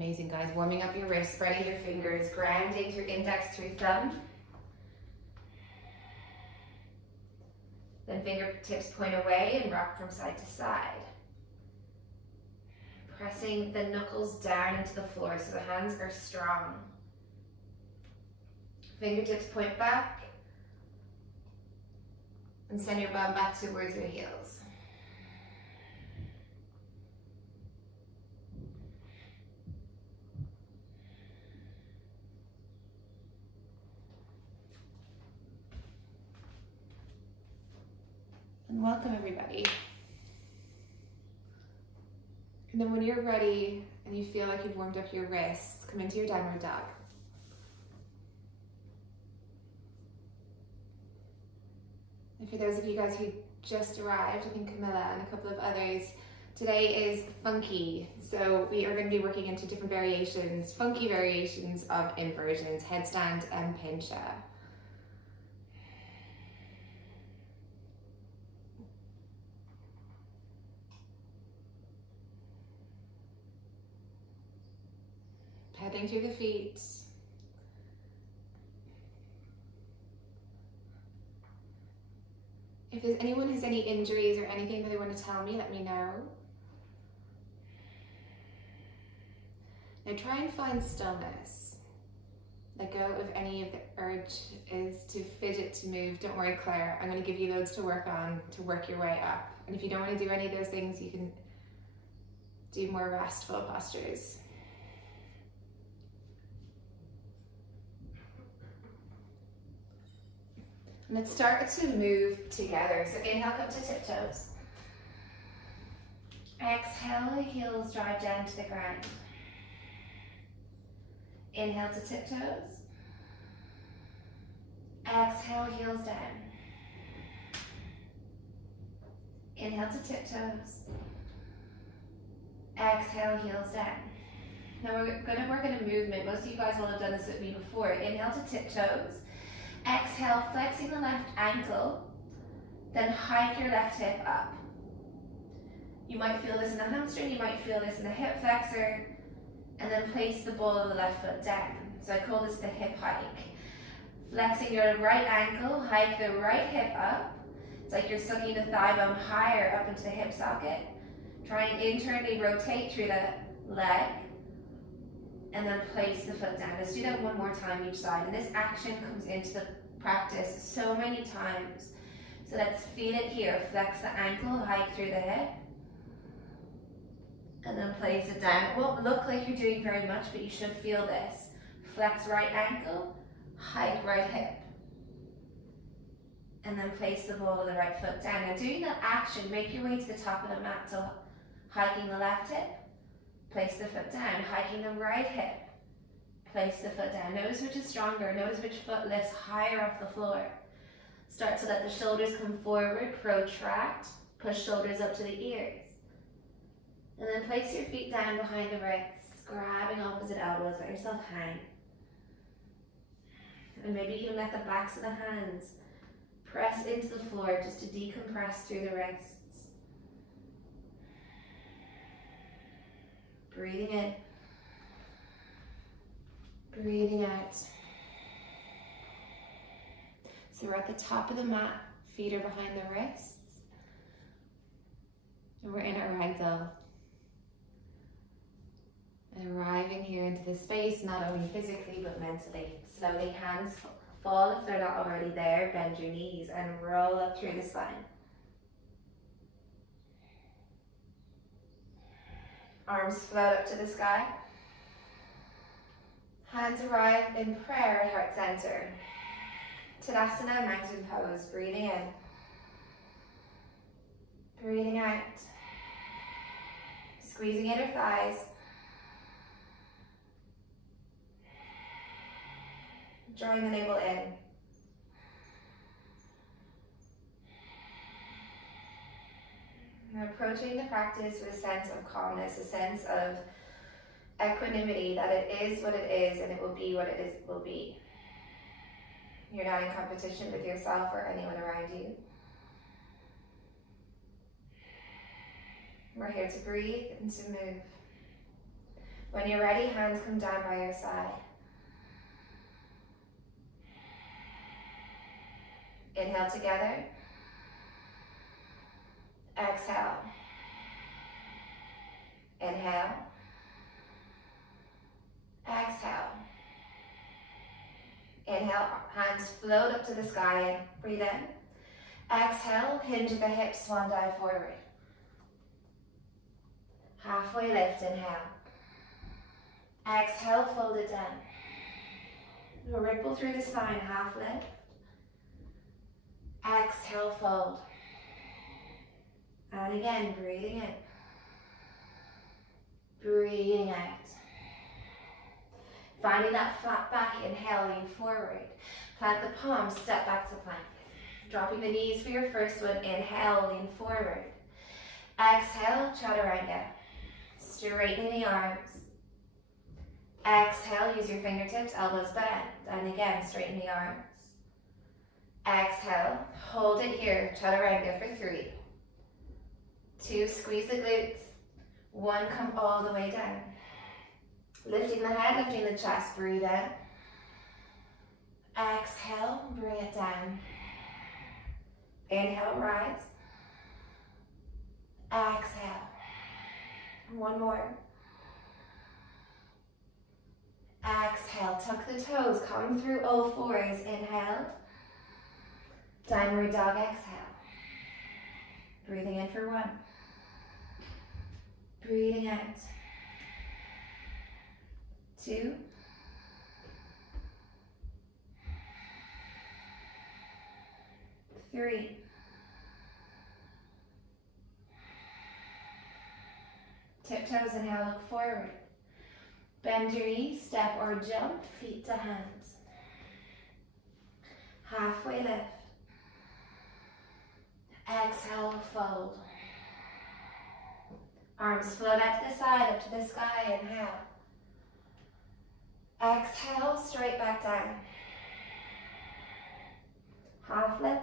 Amazing, guys. Warming up your wrists, spreading your fingers, grounding your index through thumb. Then fingertips point away and rock from side to side. Pressing the knuckles down into the floor so the hands are strong. Fingertips point back and send your bum back towards your heels. And welcome everybody. And then when you're ready and you feel like you've warmed up your wrists, come into your downward dog. And for those of you guys who just arrived, I think Camilla and a couple of others, today is funky. So we are going to be working into different variations, funky variations of inversions, headstand and pincha. Heading through the feet. If there's anyone who has any injuries or anything that they want to tell me, let me know. Now try and find stillness. Let go of any of the urge is to fidget, to move. Don't worry, Claire. I'm going to give you loads to work on to work your way up. And if you don't want to do any of those things, you can do more restful postures. Let's start to move together. So inhale, come to tiptoes. Exhale, heels drive down to the ground. Inhale to tiptoes. Exhale, heels down. Inhale to tiptoes. Exhale, heels down. Now we're going to work in a movement. Most of you guys will have done this with me before. Inhale to tiptoes. Exhale, flexing the left ankle, then hike your left hip up. You might feel this in the hamstring, you might feel this in the hip flexor, and then place the ball of the left foot down. So I call this the hip hike. Flexing your right ankle, hike the right hip up. It's like you're sucking the thigh bone higher up into the hip socket. Try and internally rotate through the leg, and then place the foot down. Let's do that one more time each side. And this action comes into the practice so many times. So let's feel it here. Flex the ankle, hike through the hip, and then place it down. It won't look like you're doing very much, but you should feel this. Flex right ankle, hike right hip, and then place the ball of the right foot down. Now doing that action, make your way to the top of the mat. So hiking the left hip, place the foot down, hiking the right hip, place the foot down. Notice which is stronger, notice which foot lifts higher off the floor. Start to let the shoulders come forward, protract, push shoulders up to the ears. And then place your feet down behind the wrists, grabbing opposite elbows, let yourself hang. And maybe even let the backs of the hands press into the floor just to decompress through the wrists. Breathing in, breathing out. So we're at the top of the mat, feet are behind the wrists, and we're in our ragdoll. And arriving here into the space, not only physically but mentally. Slowly, hands fall if they're not already there, bend your knees and roll up through the spine. Arms float up to the sky. Hands arrive in prayer at heart center. Tadasana, mountain pose. Breathing in. Breathing out. Squeezing inner thighs. Drawing the navel in. And approaching the practice with a sense of calmness, a sense of equanimity, that it is what it is and it will be what it is will be. You're not in competition with yourself or anyone around you. We're here to breathe and to move. When you're ready, hands come down by your side. Inhale together. Exhale. Inhale. Exhale. Inhale, hands float up to the sky and breathe in. Exhale, hinge the hips, swan dive forward. Halfway lift, inhale. Exhale, fold it down. Ripple through the spine, half lift. Exhale, fold. And again, breathing in. Breathing out. Finding that flat back, inhale, lean forward. Plant the palms, step back to plank. Dropping the knees for your first one, inhale, lean forward. Exhale, chaturanga. Straightening the arms. Exhale, use your fingertips, elbows bend. And again, straighten the arms. Exhale, hold it here, chaturanga for 3. 2, squeeze the glutes. 1, come all the way down. Lifting the head, lifting the chest, breathe in. Exhale, bring it down. Inhale, rise. Exhale. 1 more. Exhale, tuck the toes, come through all fours. Inhale. Downward dog, exhale. Breathing in for 1. Breathing out. 2. 3. 'Tiptoes, inhale, look forward. Bend your knees, step or jump, feet to hands. Halfway lift. Exhale, fold. Arms float out to the side, up to the sky, inhale. Exhale, straight back down. Half lift.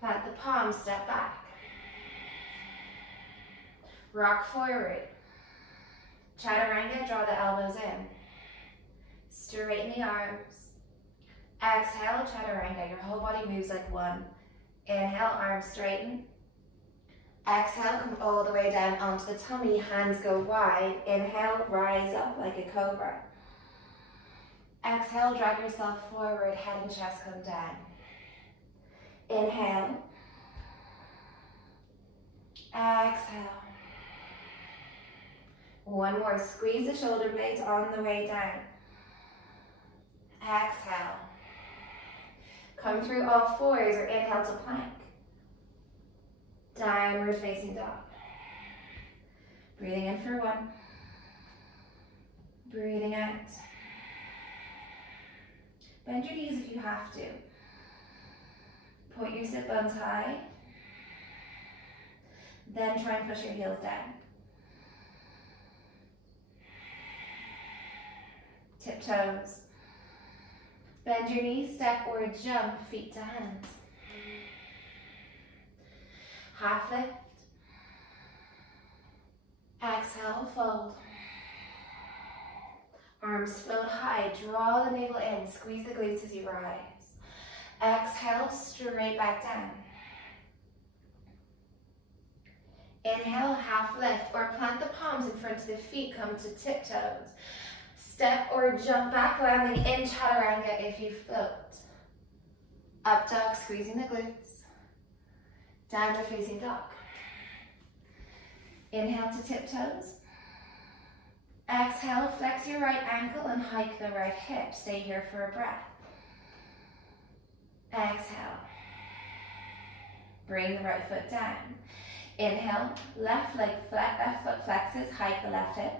Plant the palms, step back. Rock forward. Chaturanga, draw the elbows in. Straighten the arms. Exhale, chaturanga. Your whole body moves like one. Inhale, arms straighten. Exhale, come all the way down onto the tummy. Hands go wide. Inhale, rise up like a cobra. Exhale, drag yourself forward. Head and chest come down. Inhale. Exhale. 1 more. Squeeze the shoulder blades on the way down. Exhale. Come through all fours or inhale to plank. Downward facing dog. Breathing in for 1. Breathing out. Bend your knees if you have to. Point your sit bones high. Then try and push your heels down. Tiptoes. Bend your knees, step or jump, feet to hands. Half lift. Exhale, fold. Arms float high, draw the navel in, squeeze the glutes as you rise. Exhale, straight back down. Inhale, half lift, or plant the palms in front of the feet, come to tiptoes. Step or jump back, landing in chaturanga if you float. Up dog, squeezing the glutes. Downward facing dog. Inhale to tiptoes. Exhale, flex your right ankle and hike the right hip. Stay here for a breath. Exhale. Bring the right foot down. Inhale, left foot flexes, hike the left hip.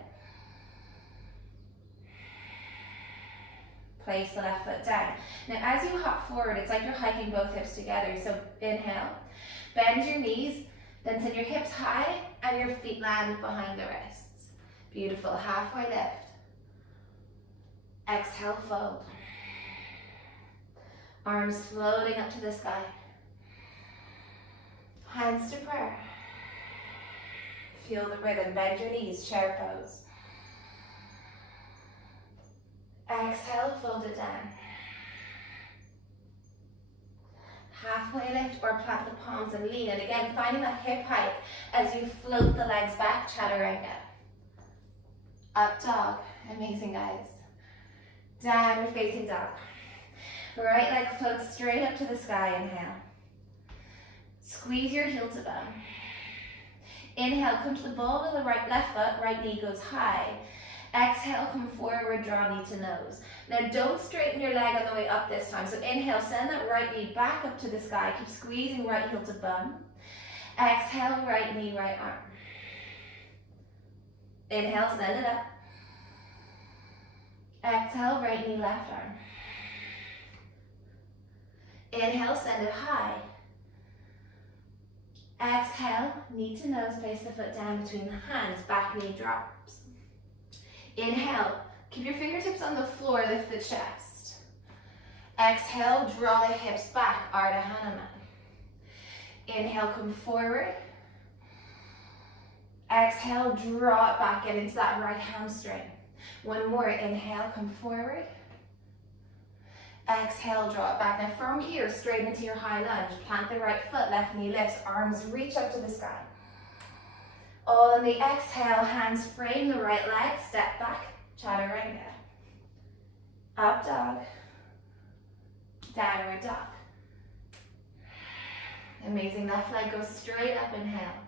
Place the left foot down. Now as you hop forward, it's like you're hiking both hips together. So inhale, bend your knees, then send your hips high and your feet land behind the wrists. Beautiful, halfway lift. Exhale, fold. Arms floating up to the sky. Hands to prayer. Feel the rhythm, bend your knees, chair pose. Exhale, fold it down. Halfway lift or plant the palms and lean. And again, finding that hip hike as you float the legs back, chaturanga. Up dog, amazing guys. Downward facing dog. Right leg floats straight up to the sky, inhale. Squeeze your heel to bum. Inhale, come to the ball of the left foot, right knee goes high. Exhale, come forward, draw knee to nose. Now don't straighten your leg on the way up this time. So inhale, send that right knee back up to the sky. Keep squeezing right heel to bum. Exhale, right knee, right arm. Inhale, send it up. Exhale, right knee, left arm. Inhale, send it high. Exhale, knee to nose, place the foot down between the hands, back knee drops. Inhale, keep your fingertips on the floor, lift the chest. Exhale, draw the hips back, Ardha Hanuman. Inhale, come forward. Exhale, draw it back, get into that right hamstring. One more, inhale, come forward. Exhale, draw it back. Now from here, straighten into your high lunge. Plant the right foot, left knee lifts, arms reach up to the sky. All on the exhale, hands frame the right leg, step back, chaturanga. Up dog, downward dog. Amazing, left leg goes straight up, inhale.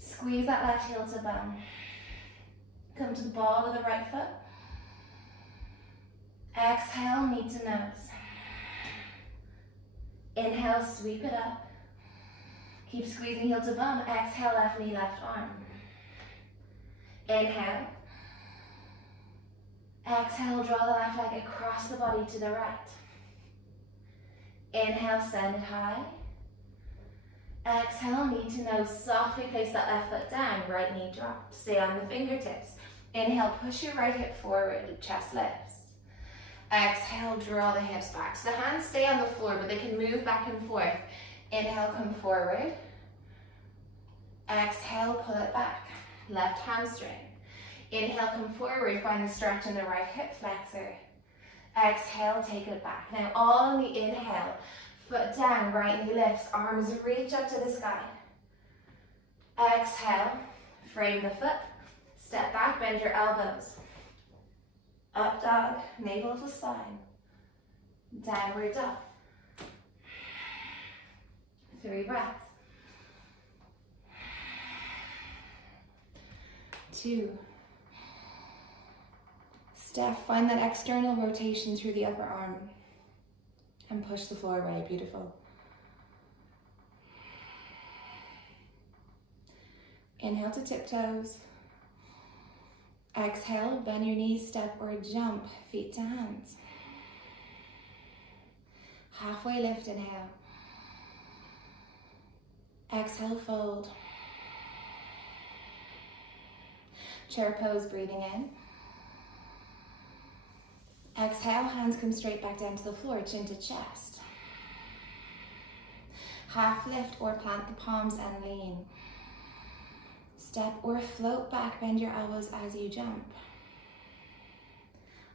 Squeeze that left heel to bum. Come to the ball of the right foot. Exhale, knee to nose. Inhale, sweep it up. Keep squeezing heel to bum. Exhale, left knee, left arm. Inhale. Exhale, draw the left leg across the body to the right. Inhale, send it high. Exhale, knee to nose. Softly place that left foot down. Right knee dropped. Stay on the fingertips. Inhale, push your right hip forward. Chest lifts. Exhale, draw the hips back. So the hands stay on the floor, but they can move back and forth. Inhale, come forward. Exhale, pull it back. Left hamstring. Inhale, come forward. Find the stretch in the right hip flexor. Exhale, take it back. Now all on the inhale. Foot down, right knee lifts. Arms reach up to the sky. Exhale, frame the foot. Step back, bend your elbows. Up dog, navel to spine. Downward dog. 3 breaths. 2. Steph, find that external rotation through the upper arm and push the floor away. Beautiful. Inhale to tiptoes. Exhale, bend your knees, step or jump, feet to hands. Halfway lift, inhale. Exhale, fold. Chair pose, breathing in. Exhale, hands come straight back down to the floor, chin to chest. Half lift or plant the palms and lean. Step or float back, bend your elbows as you jump.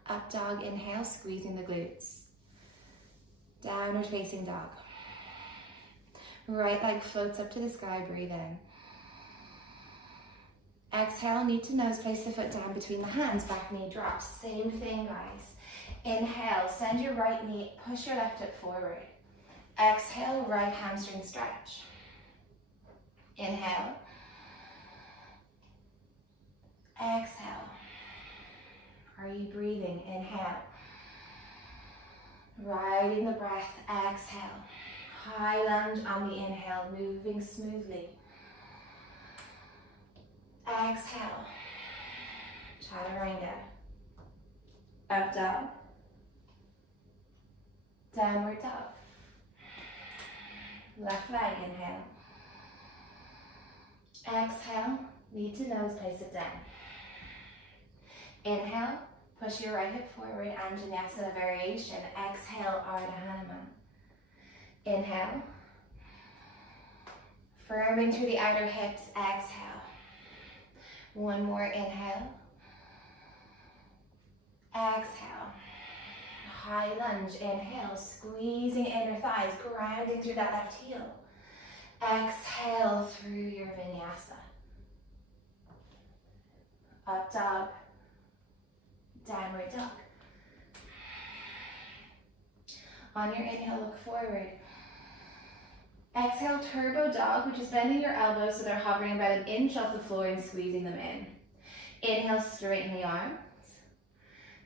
Up dog, inhale, squeezing the glutes. Downward facing dog. Right leg floats up to the sky, breathe in. Exhale, knee to nose, place the foot down between the hands, back knee drops. Same thing, guys. Inhale, send your right knee, push your left hip forward. Exhale, right hamstring stretch. Inhale. Exhale. Are you breathing? Inhale. Riding the breath, exhale. High lunge on the inhale, moving smoothly. Exhale. Chaturanga. Up dog. Downward dog. Left leg, inhale. Exhale, knee to nose, place it down. Inhale, push your right hip forward, Anjaneyasana variation. Exhale, Ardha Hanuman. Inhale. Firming through the outer hips, exhale. One more inhale. Exhale. High lunge, inhale, squeezing inner thighs, grounding through that left heel. Exhale through your vinyasa. Up dog, downward dog. On your inhale, look forward. Exhale, turbo dog, which is bending your elbows so they're hovering about an inch off the floor and squeezing them in. Inhale, straighten the arms.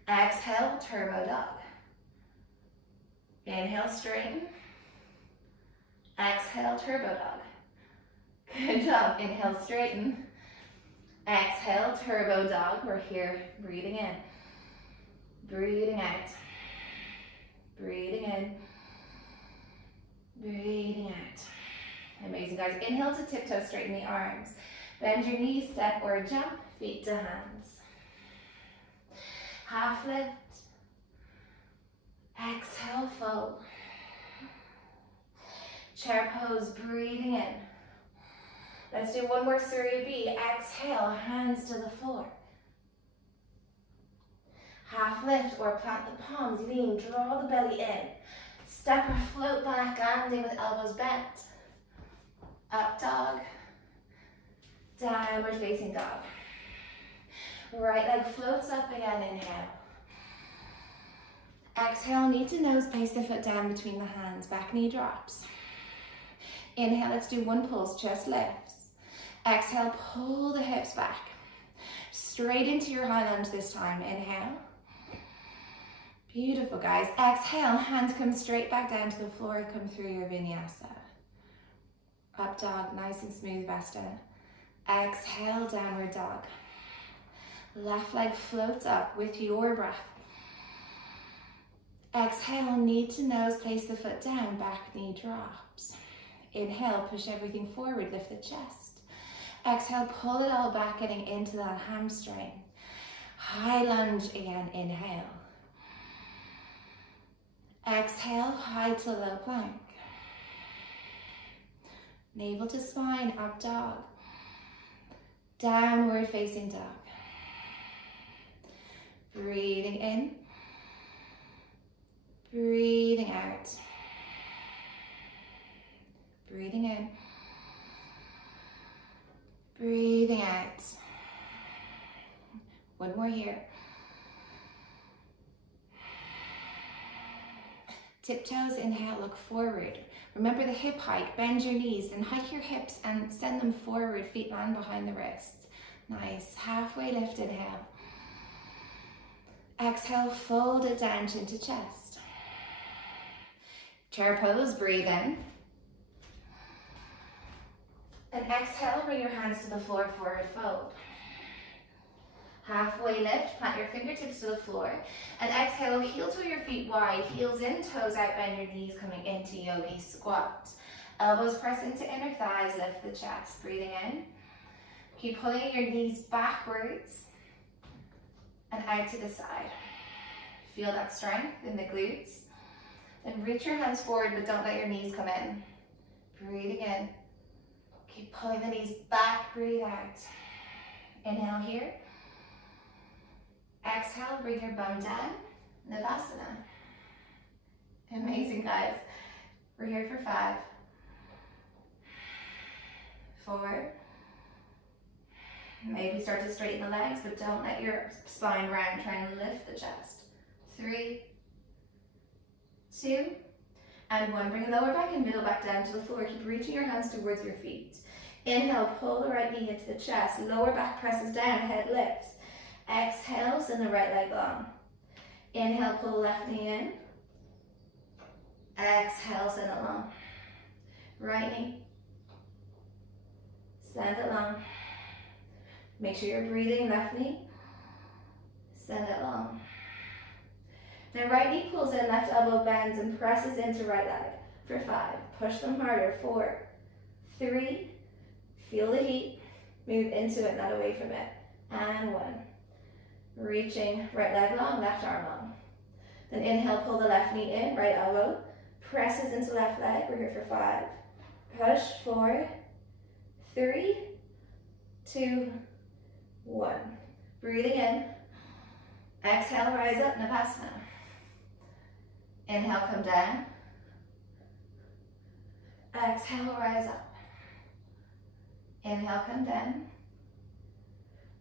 Exhale, turbo dog. Inhale, straighten. Exhale, turbo dog. Good job. Inhale, straighten. Exhale, turbo dog. We're here, breathing in. Breathing out. Breathing in. Breathing out. Amazing, guys. Inhale to tiptoe, straighten the arms. Bend your knees, step or jump, feet to hands. Half lift. Exhale, fold. Chair pose, breathing in. Let's do one more Surya B. Exhale, hands to the floor. Half lift or plant the palms, lean, draw the belly in. Step or float back, landing with elbows bent. Up dog. Downward facing dog. Right leg floats up again, inhale. Exhale, knee to nose, place the foot down between the hands, back knee drops. Inhale, let's do one pulse, chest lifts. Exhale, pull the hips back. Straight into your high lunge this time, inhale. Beautiful, guys. Exhale, hands come straight back down to the floor, come through your vinyasa. Up dog, nice and smooth, Vesta. Exhale, downward dog. Left leg floats up with your breath. Exhale, knee to nose, place the foot down, back knee drops. Inhale, push everything forward, lift the chest. Exhale, pull it all back, getting into that hamstring. High lunge again, inhale. Exhale, high to low plank. Navel to spine, up dog. Downward facing dog. Breathing in. Breathing out. Breathing in. Breathing out. One more here. Tiptoes, inhale, look forward. Remember the hip hike, bend your knees, then hike your hips and send them forward, feet land behind the wrists. Nice, halfway lift, inhale. Exhale, fold it down into chest. Chair pose, breathe in. And exhale, bring your hands to the floor, forward fold. Halfway lift, plant your fingertips to the floor. And exhale, heel to your feet wide, heels in, toes out, bend your knees, coming into yogi squat. Elbows press into inner thighs, lift the chest, breathing in. Keep pulling your knees backwards and out to the side. Feel that strength in the glutes. Then reach your hands forward, but don't let your knees come in. Breathing in. Keep pulling the knees back, breathe out. Inhale here. Exhale, bring your bum down, Navasana. Amazing, guys. We're here for 5, 4, maybe start to straighten the legs, but don't let your spine round, try and lift the chest. 3, 2, and 1. Bring the lower back and middle back down to the floor. Keep reaching your hands towards your feet. Inhale, pull the right knee into the chest. Lower back presses down, head lifts. Exhale, send the right leg long. Inhale, pull the left knee in. Exhale, send it long. Right knee. Send it long. Make sure you're breathing, left knee. Send it long. Then right knee pulls in, left elbow bends and presses into right leg. For 5, push them harder. 4, 3, feel the heat. Move into it, not away from it. And 1. Reaching right leg long, left arm long. Then inhale, pull the left knee in, right elbow. Presses into left leg, we're here for 5. Push, 4, 3, 2, 1. Breathing in. Exhale, rise up, Navasana. Inhale, come down. Exhale, rise up. Inhale, come down.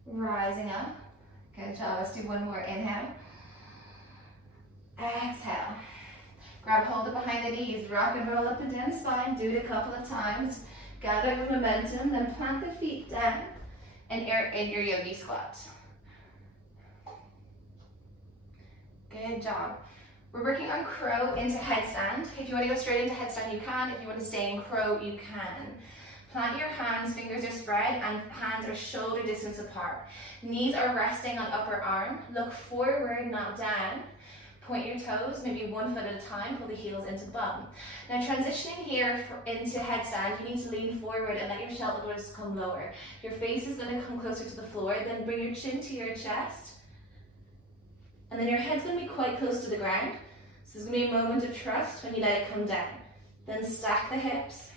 Rising up. Good job. Let's do one more. Inhale. Exhale. Grab hold of behind the knees. Rock and roll up and down the spine. Do it a couple of times. Gather your momentum. Then plant the feet down and you're in your yogi squat. Good job. We're working on crow into headstand. If you want to go straight into headstand, you can. If you want to stay in crow, you can. Plant your hands, fingers are spread, and hands are shoulder distance apart. Knees are resting on upper arm. Look forward, not down. Point your toes, maybe 1 foot at a time, pull the heels into bum. Now transitioning here into headstand, you need to lean forward and let your shoulders come lower. Your face is going to come closer to the floor, then bring your chin to your chest. And then your head's going to be quite close to the ground. So there's going to be a moment of trust when you let it come down. Then stack the hips.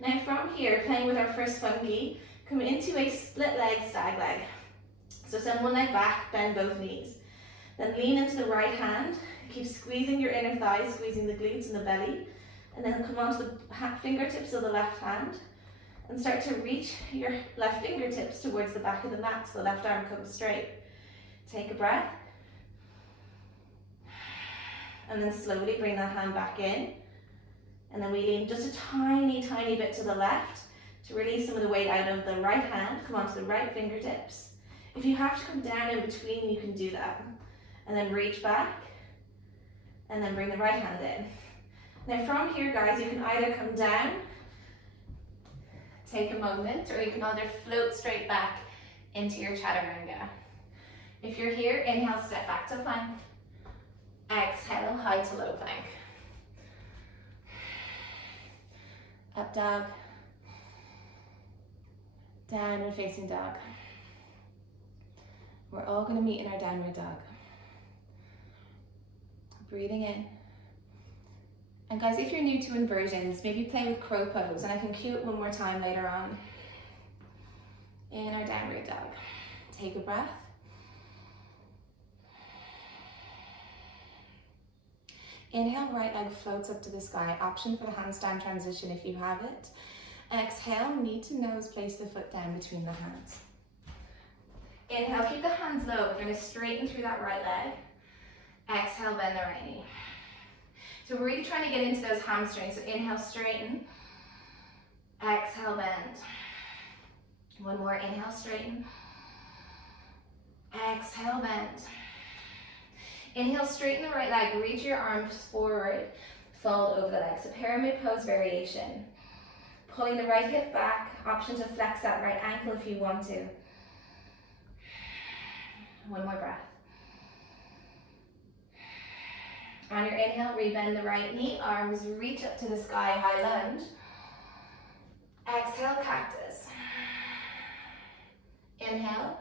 Now from here, playing with our first funky, come into a split leg stag leg. So send one leg back, bend both knees. Then lean into the right hand, keep squeezing your inner thighs, squeezing the glutes and the belly. And then come onto the fingertips of the left hand and start to reach your left fingertips towards the back of the mat so the left arm comes straight. Take a breath. And then slowly bring that hand back in. And then we lean just a tiny, tiny bit to the left to release some of the weight out of the right hand. Come onto the right fingertips. If you have to come down in between, you can do that. And then reach back. And then bring the right hand in. Now from here, guys, you can either come down, take a moment, or you can either float straight back into your chaturanga. If you're here, inhale, step back to plank. Exhale, high to low plank. Up dog. Downward facing dog. We're all going to meet in our downward dog. Breathing in. And guys, if you're new to inversions, maybe play with crow pose, and I can cue it one more time later on. In our downward dog. Take a breath. Inhale, right leg floats up to the sky. Option for the handstand transition if you have it. Exhale, knee to nose, place the foot down between the hands. Inhale, keep the hands low. We're going to straighten through that right leg. Exhale, bend the right knee. So we're really trying to get into those hamstrings. So inhale, straighten. Exhale, bend. One more, inhale, straighten. Exhale, bend. Inhale, straighten the right leg, reach your arms forward, fold over the leg. So pyramid pose variation. Pulling the right hip back, option to flex that right ankle if you want to. One more breath. On your inhale, rebend the right knee, arms reach up to the sky, high lunge. Exhale, cactus. Inhale.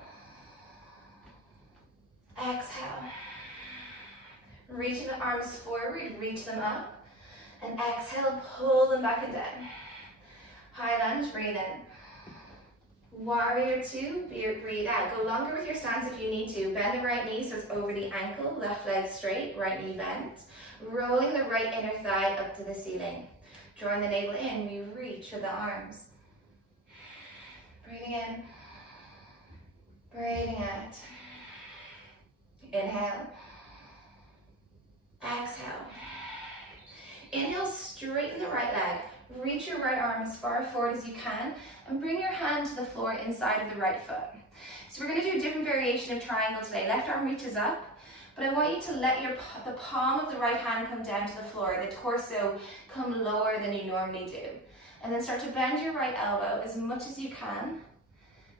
Exhale. Reaching the arms forward, reach them up. And exhale, pull them back and down. High lunge, breathe in. Warrior two, breathe out. Go longer with your stance if you need to. Bend the right knee so it's over the ankle, left leg straight, right knee bent. Rolling the right inner thigh up to the ceiling. Drawing the navel in, we reach for the arms. Breathing in. Breathing out. Inhale. Exhale. Inhale, straighten the right leg. Reach your right arm as far forward as you can and bring your hand to the floor inside of the right foot. So we're going to do a different variation of triangle today. Left arm reaches up, but I want you to let the palm of the right hand come down to the floor, the torso come lower than you normally do. And then start to bend your right elbow as much as you can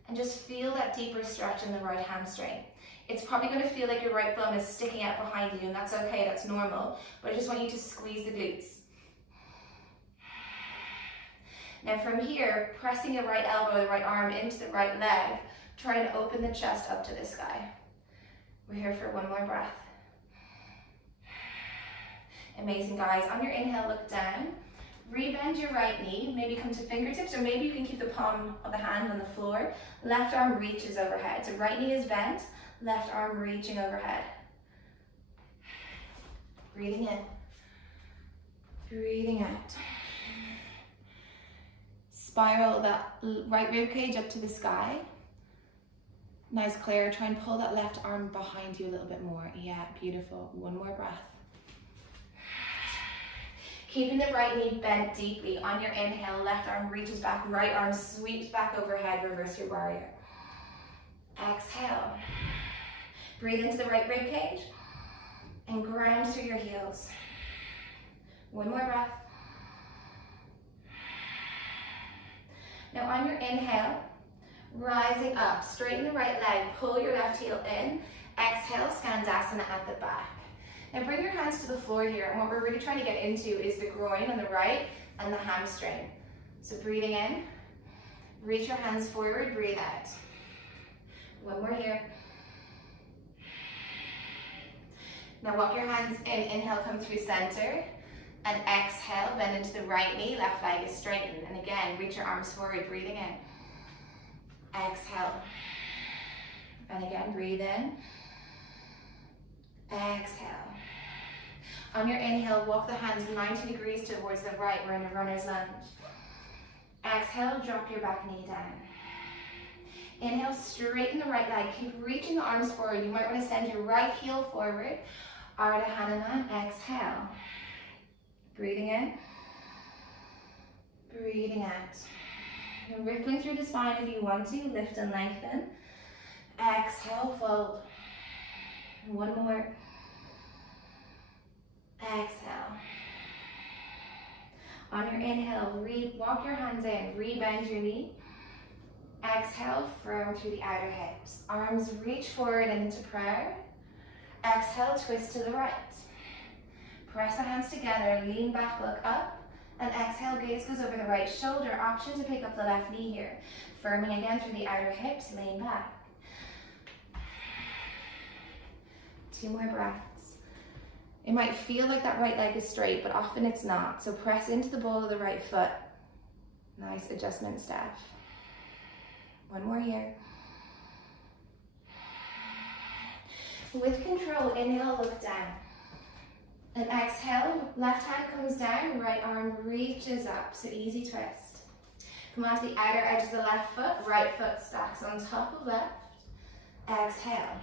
and just feel that deeper stretch in the right hamstring. It's probably going to feel like your right bum is sticking out behind you, and that's okay, that's normal, but I just want you to squeeze the glutes. Now from here, pressing your right elbow, the right arm into the right leg, try and open the chest up to the sky. We're here for one more breath. Amazing, guys. On your inhale, look down. Rebend your right knee, maybe come to fingertips, or maybe you can keep the palm of the hand on the floor. Left arm reaches overhead. So right knee is bent, left arm reaching overhead. Breathing in, breathing out. Spiral that right rib cage up to the sky. Nice, Claire. Try and pull that left arm behind you a little bit more. Yeah, beautiful. One more breath. Keeping the right knee bent deeply. On your inhale, left arm reaches back, right arm sweeps back overhead, reverse your warrior. Exhale. Breathe into the right rib cage and ground through your heels. One more breath. Now on your inhale, rising up, straighten the right leg, pull your left heel in, exhale, Skandasana at the back. Now bring your hands to the floor here, and what we're really trying to get into is the groin on the right and the hamstring. So breathing in, reach your hands forward, breathe out. One more here. Now walk your hands in, inhale, come through center, and exhale, bend into the right knee, left leg is straightened. And again, reach your arms forward, breathing in. Exhale. And again, breathe in. Exhale. On your inhale, walk the hands 90 degrees towards the right. We're in a runner's lunge. Exhale, drop your back knee down. Inhale, straighten the right leg. Keep reaching the arms forward. You might want to send your right heel forward. Ardha Hanuman, exhale. Breathing in. Breathing out. And rippling through the spine if you want to. Lift and lengthen. Exhale, fold. One more. Exhale. On your inhale, walk your hands in, rebend your knee. Exhale, firm through the outer hips. Arms reach forward and into prayer. Exhale, twist to the right. Press the hands together, lean back, look up. And exhale, gaze goes over the right shoulder. Option to pick up the left knee here. Firming again through the outer hips, lean back. 2 more breaths. It might feel like that right leg is straight, but often it's not. So press into the ball of the right foot. Nice adjustment, Steph. One more here. With control, inhale, look down. And exhale, left hand comes down, right arm reaches up. So easy twist. Come onto the outer edge of the left foot, right foot stacks on top of left. Exhale.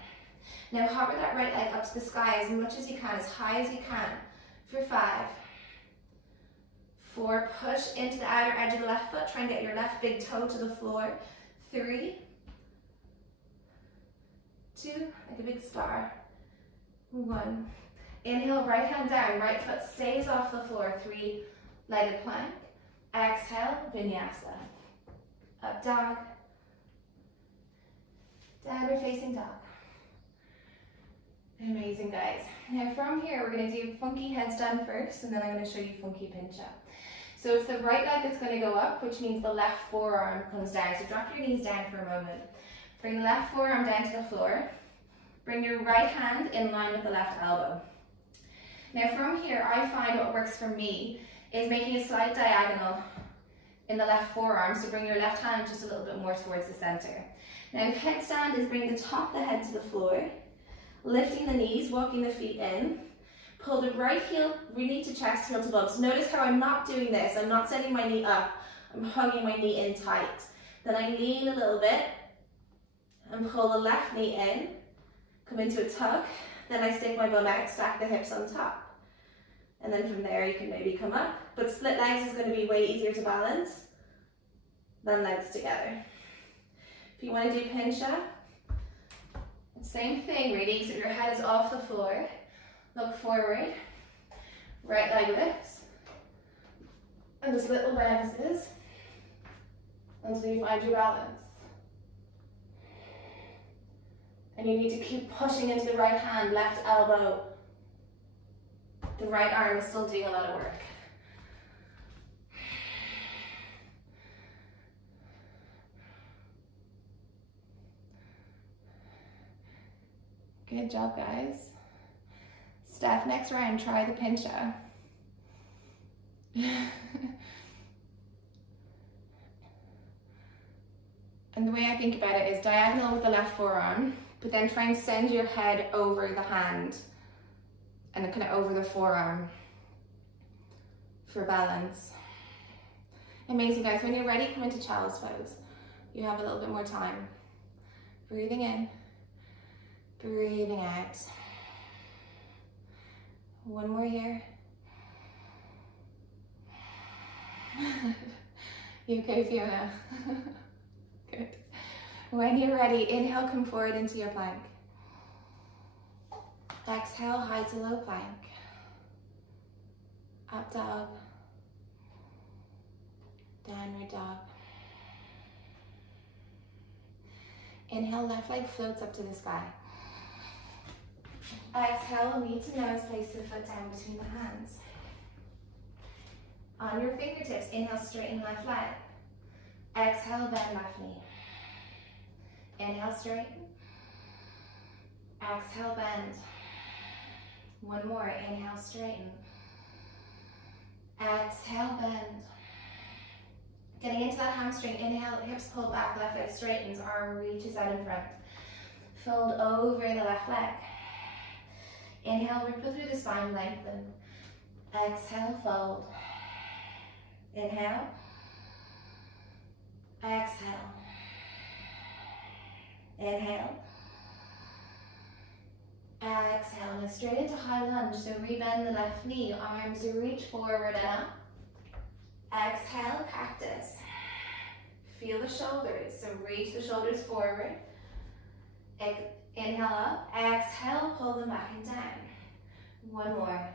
Now hover that right leg up to the sky as much as you can, as high as you can. For 5, 4, push into the outer edge of the left foot. Try and get your left big toe to the floor. 3, 2, like a big star. 1. Inhale, right hand down, right foot stays off the floor. 3-legged plank. Exhale, vinyasa. Up dog. Downward facing dog. Amazing, guys. Now from here, we're going to do funky headstand first, and then I'm going to show you funky pinch up. So it's the right leg that's going to go up, which means the left forearm comes down. So drop your knees down for a moment. Bring the left forearm down to the floor. Bring your right hand in line with the left elbow. Now from here, I find what works for me is making a slight diagonal in the left forearm, so bring your left hand just a little bit more towards the center. Now headstand is bringing the top of the head to the floor, lifting the knees, walking the feet in, pull the right heel really to chest, heel to bum. So notice how I'm not doing this, I'm not sending my knee up, I'm hugging my knee in tight. Then I lean a little bit and pull the left knee in, come into a tug, then I stick my bum out, stack the hips on top. And then from there you can maybe come up, but split legs is going to be way easier to balance than legs together. If you want to do pinch up, same thing really, so your head is off the floor, look forward, right leg lifts, and just little bounces until you find your balance. And you need to keep pushing into the right hand, left elbow. The right arm is still doing a lot of work. Good job, guys. Steph, next round, try the pincha. And the way I think about it is diagonal with the left forearm, but then try and send your head over the hand and then kind of over the forearm for balance. Amazing, guys. When you're ready, come into child's pose. You have a little bit more time. Breathing in, breathing out. One more here. You okay, Fiona? Good. When you're ready, inhale, come forward into your plank. Exhale, high to low plank. Up dog. Downward dog. Inhale, left leg floats up to the sky. Exhale, knee to nose, place the foot down between the hands. On your fingertips, inhale, straighten left leg. Exhale, bend left knee. Inhale, straighten. Exhale, bend. One more, inhale, straighten. Exhale, bend. Getting into that hamstring, inhale, hips pull back, left leg straightens, arm reaches out in front. Fold over the left leg. Inhale, ripple through the spine, lengthen. Exhale, fold. Inhale. Exhale. Inhale. Exhale. Now straight into high lunge. So rebend the left knee. Arms reach forward and up. Exhale, cactus. Feel the shoulders. So reach the shoulders forward. Inhale up. Exhale, pull them back and down. One more.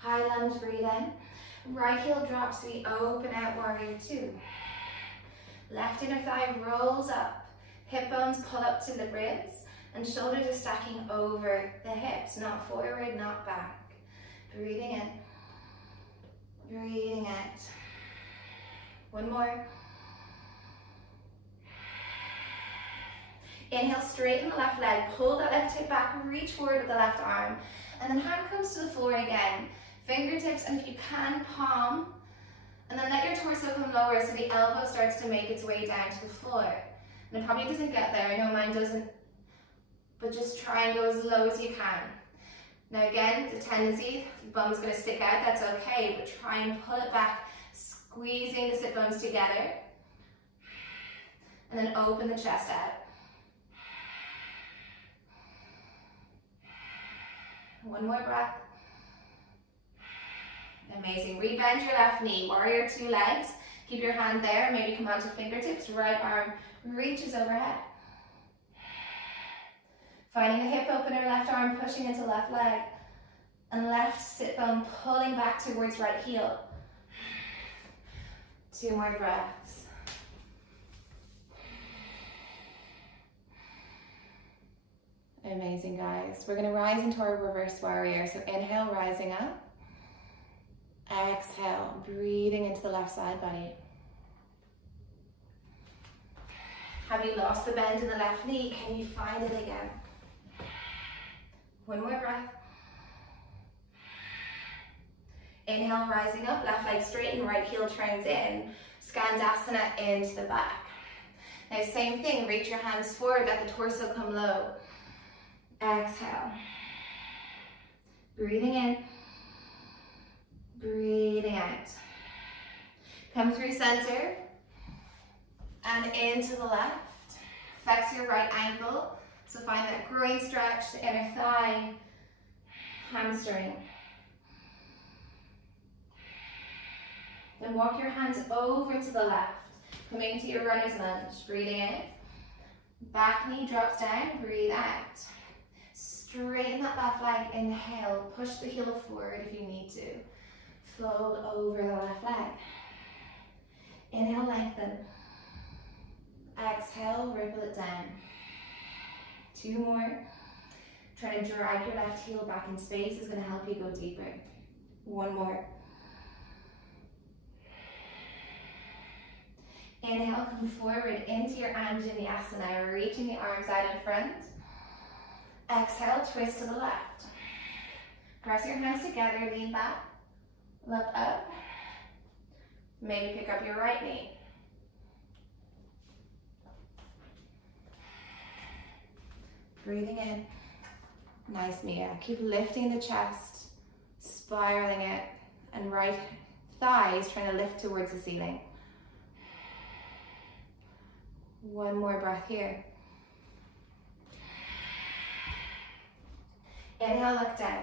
High lunge, breathe in. Right heel drops, we open out, warrior two. Left inner thigh rolls up. Hip bones pull up to the ribs. And shoulders are stacking over the hips, not forward, not back. Breathing in. Breathing out. One more. Inhale, straighten the left leg. Pull that left hip back, reach forward with the left arm. And then hand comes to the floor again. Fingertips, and if you can, palm. And then let your torso come lower so the elbow starts to make its way down to the floor. And it probably doesn't get there, I know mine doesn't, but just try and go as low as you can. Now again, the tendency, the bum's gonna stick out, that's okay, but try and pull it back, squeezing the sit bones together. And then open the chest out. One more breath. Amazing. Rebend your left knee. Warrior two legs. Keep your hand there. Maybe come onto fingertips. Right arm reaches overhead. Finding the hip opener, left arm pushing into left leg. And left sit bone pulling back towards right heel. Two more breaths. Amazing, guys. We're going to rise into our reverse warrior. So inhale, rising up. Exhale, breathing into the left side body. Have you lost the bend in the left knee? Can you find it again? One more breath. Inhale, rising up, left leg straighten, right heel turns in. Skandasana into the back. Now same thing, reach your hands forward, let the torso come low. Exhale. Breathing in. Breathing out. Come through center and into the left. Flex your right ankle. So find that groin stretch, the inner thigh, hamstring. Then walk your hands over to the left, coming to your runner's lunge. Breathing in. Back knee drops down, breathe out. Straighten that left leg, inhale, push the heel forward if you need to. Fold over the left leg. Inhale, lengthen. Exhale, ripple it down. Two more. Try to drag your left heel back in space is going to help you go deeper. One more. Inhale, come forward into your Anjaneyasana, reaching the arms out in front. Exhale, twist to the left. Press your hands together, lean back. Look up. Maybe pick up your right knee. Breathing in. Nice, Mia. Keep lifting the chest, spiraling it, and right thigh is trying to lift towards the ceiling. One more breath here. Inhale, look down.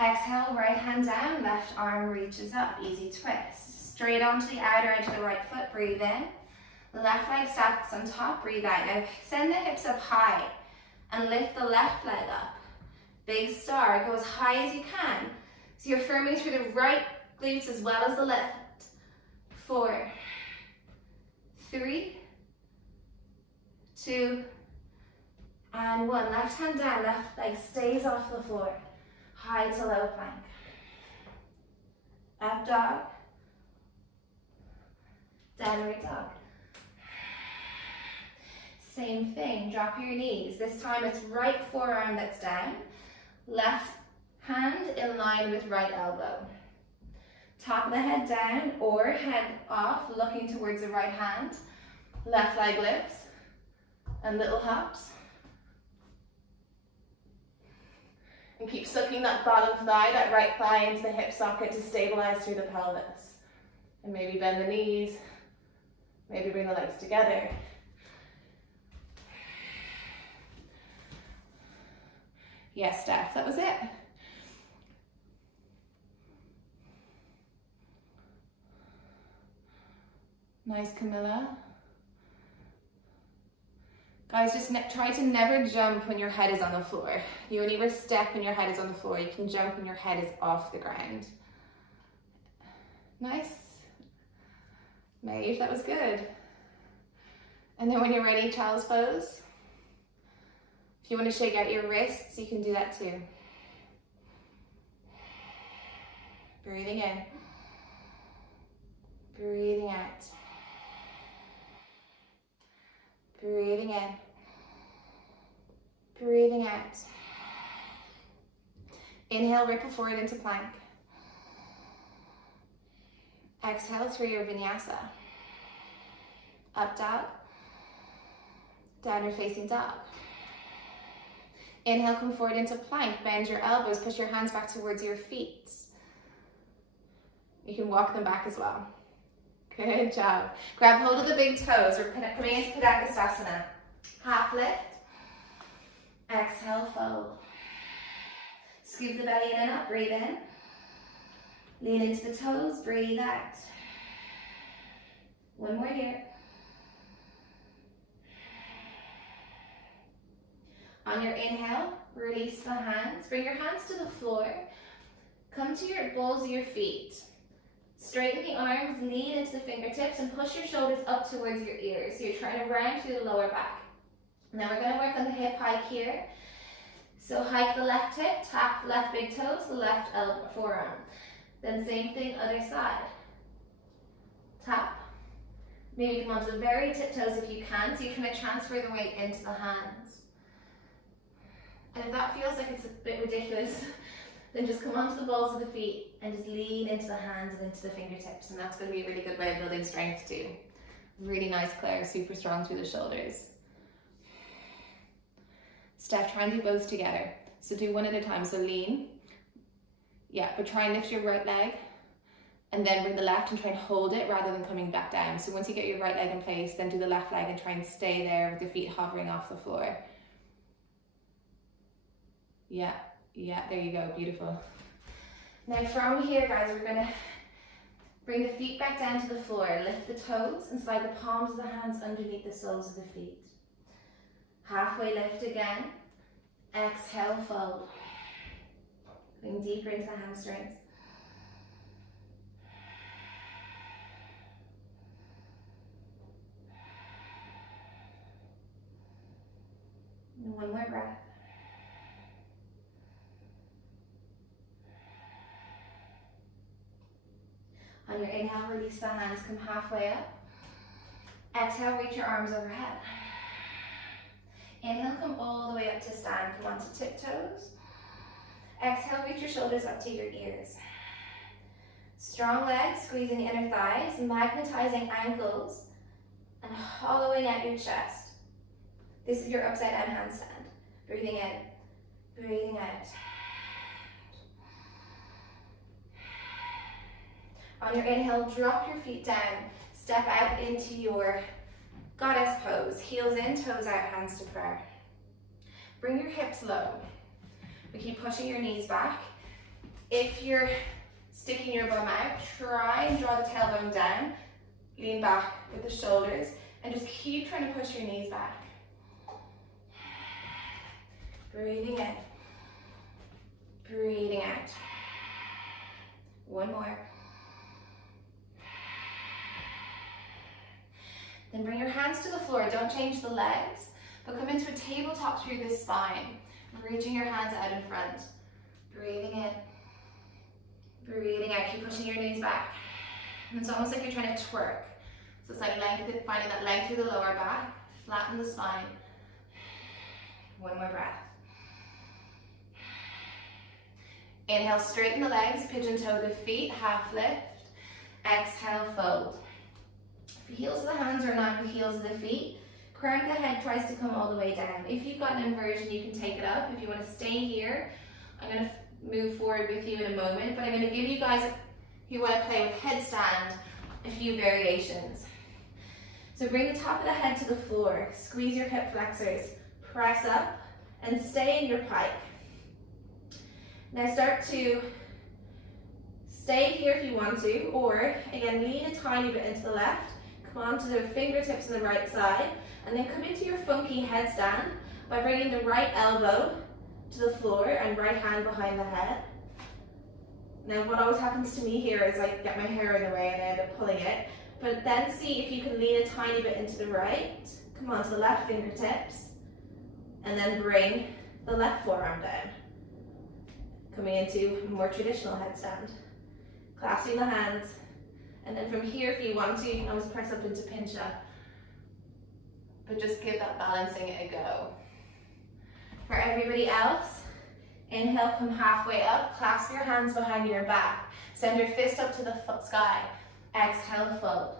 Exhale, right hand down, left arm reaches up, easy twist. Straight onto the outer edge of the right foot, breathe in. Left leg stacks on top, breathe out. Now send the hips up high and lift the left leg up. Big star, go as high as you can. So you're firming through the right glutes as well as the left. 4, 3, 2, and 1. Left hand down, left leg stays off the floor. High to low plank. Up dog. Downward dog. Same thing, drop your knees. This time it's right forearm that's down. Left hand in line with right elbow. Top of the head down or head off, looking towards the right hand. Left leg lifts and little hops. And keep sucking that bottom thigh, that right thigh into the hip socket to stabilize through the pelvis. And maybe bend the knees, maybe bring the legs together. Yes, Steph, that was it. Nice, Camilla. Guys, just try to never jump when your head is on the floor. You only ever step when your head is on the floor. You can jump when your head is off the ground. Nice. Maeve, that was good. And then when you're ready, child's pose. If you want to shake out your wrists, you can do that too. Breathing in. Breathing out. Breathing in. Breathing out. Inhale, ripple forward into plank. Exhale through your vinyasa. Up dog. Downward facing dog. Inhale, come forward into plank. Bend your elbows, push your hands back towards your feet. You can walk them back as well. Good job. Grab hold of the big toes. We're coming into Padangusthasana. Half lift. Exhale, fold. Scoop the belly in and up, breathe in. Lean into the toes, breathe out. One more here. On your inhale, release the hands. Bring your hands to the floor. Come to your balls of your feet. Straighten the arms, lean into the fingertips, and push your shoulders up towards your ears. So you're trying to round through the lower back. Now we're going to work on the hip hike here. So hike the left hip, tap left big toes, the left elbow, forearm. Then same thing, other side. Tap. Maybe come onto the very tiptoes if you can, so you kind of transfer the weight into the hands. And if that feels like it's a bit ridiculous, then just come onto the balls of the feet and just lean into the hands and into the fingertips. And that's going to be a really good way of building strength too. Really nice, Claire, super strong through the shoulders. Steph, try and do both together. So do one at a time, so lean. Yeah, but try and lift your right leg and then bring the left and try and hold it rather than coming back down. So once you get your right leg in place, then do the left leg and try and stay there with the feet hovering off the floor. Yeah, there you go, beautiful. Now from here, guys, we're gonna bring the feet back down to the floor, lift the toes and slide the palms of the hands underneath the soles of the feet. Halfway lift again, exhale, fold. Going deeper into the hamstrings. And one more breath. On your inhale, release the hands, come halfway up. Exhale, reach your arms overhead. Inhale, come all the way up to stand, come onto tiptoes. Exhale, reach your shoulders up to your ears. Strong legs, squeezing inner thighs, magnetizing ankles, and hollowing out your chest. This is your upside down handstand. Breathing in, breathing out. On your inhale, drop your feet down. Step out into your goddess pose. Heels in, toes out, hands to prayer. Bring your hips low. We keep pushing your knees back. If you're sticking your bum out, try and draw the tailbone down. Lean back with the shoulders and just keep trying to push your knees back. Breathing in. Breathing out. One more. Then bring your hands to the floor. Don't change the legs, but come into a tabletop through the spine, reaching your hands out in front. Breathing in. Breathing out. Keep pushing your knees back. And it's almost like you're trying to twerk. So it's like finding that length through the lower back. Flatten the spine. One more breath. Inhale, straighten the legs, pigeon toe the feet, half lift. Exhale, fold. If the heels of the hands are not the heels of the feet, crown of the head tries to come all the way down. If you've got an inversion, you can take it up. If you want to stay here, I'm going to move forward with you in a moment, but I'm going to give you guys, who want to play with headstand, a few variations. So bring the top of the head to the floor, squeeze your hip flexors, press up, and stay in your pike. Now start to stay here if you want to, or again, lean a tiny bit into the left, come onto the fingertips on the right side, and then come into your funky headstand by bringing the right elbow to the floor and right hand behind the head. Now what always happens to me here is I get my hair in the way and I end up pulling it, but then see if you can lean a tiny bit into the right, come onto the left fingertips, and then bring the left forearm down. Coming into a more traditional headstand. Clasping the hands, and then from here if you want to, you can always press up into pinch up. But just give that balancing a go. For everybody else, inhale, come halfway up, clasp your hands behind your back. Send your fist up to the sky. Exhale, fold.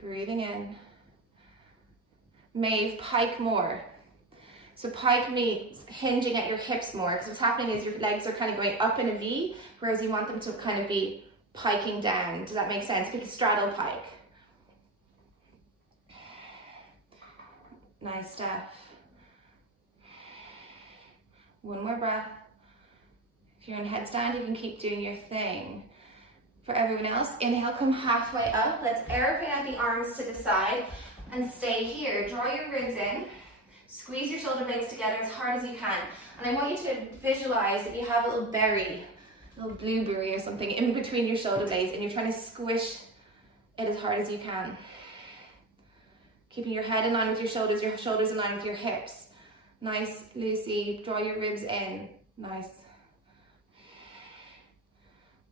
Breathing in. Maeve, pike more. So pike means hinging at your hips more, because what's happening is your legs are kind of going up in a V, whereas you want them to kind of be piking down. Does that make sense? Pick a straddle pike. Nice step. One more breath. If you're in headstand, you can keep doing your thing. For everyone else, inhale, come halfway up. Let's airplane out the arms to the side and stay here. Draw your ribs in. Squeeze your shoulder blades together as hard as you can. And I want you to visualize that you have a little berry, a little blueberry or something in between your shoulder blades, and you're trying to squish it as hard as you can. Keeping your head in line with your shoulders in line with your hips. Nice, Lucy. Draw your ribs in. Nice.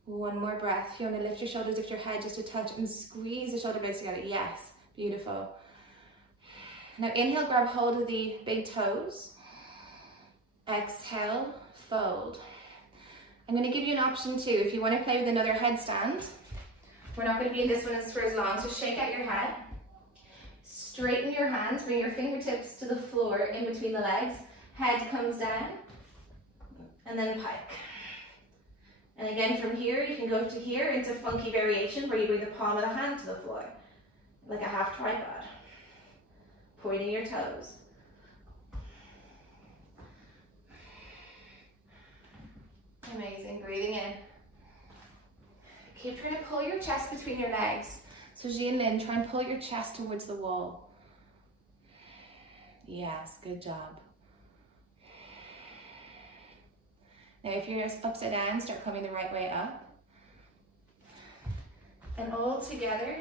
One more breath. If you want to lift your shoulders, lift your head just a touch and squeeze the shoulder blades together. Yes, beautiful. Now inhale, grab hold of the big toes. Exhale, fold. I'm going to give you an option too. If you want to play with another headstand, we're not going to be in this one for as long, so shake out your head. Straighten your hands, bring your fingertips to the floor in between the legs. Head comes down, and then pike. And again, from here, you can go to here into funky variation where you bring the palm of the hand to the floor, like a half tripod, pointing your toes. Amazing, breathing in. Keep trying to pull your chest between your legs. So Jean Lynn, try and pull your chest towards the wall. Yes, good job. Now if you're upside down, start coming the right way up. And all together,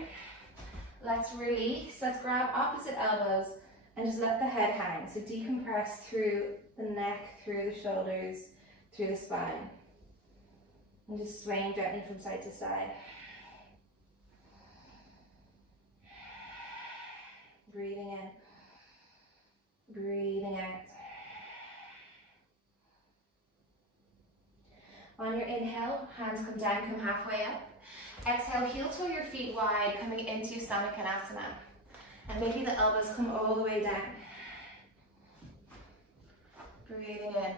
let's release. Let's grab opposite elbows and just let the head hang. So decompress through the neck, through the shoulders, through the spine. And just swaying gently from side to side. Breathing in. Breathing out. On your inhale, hands come down, come halfway up. Exhale, heel toe your feet wide, coming into Sanakanasana. And maybe the elbows come all the way down. Breathing in.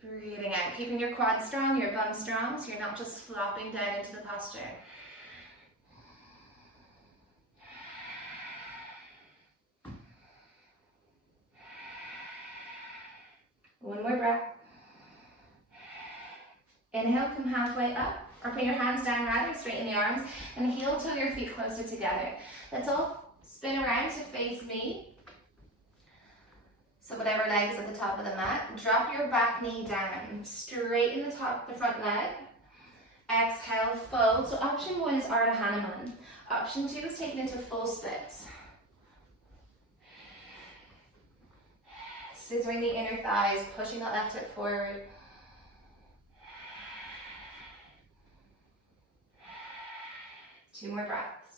Breathing out. Keeping your quads strong, your bum strong, so you're not just flopping down into the posture. One more breath. Inhale, come halfway up, or put your hands down rather, straighten the arms, and heel toe your feet closer together. Let's all spin around to face me. So whatever leg is at the top of the mat, drop your back knee down, straighten the front leg. Exhale, fold. So option 1 is Ardha Hanuman. Option 2 is taken into full splits. Scissoring the inner thighs, pushing that left hip forward. Two more breaths.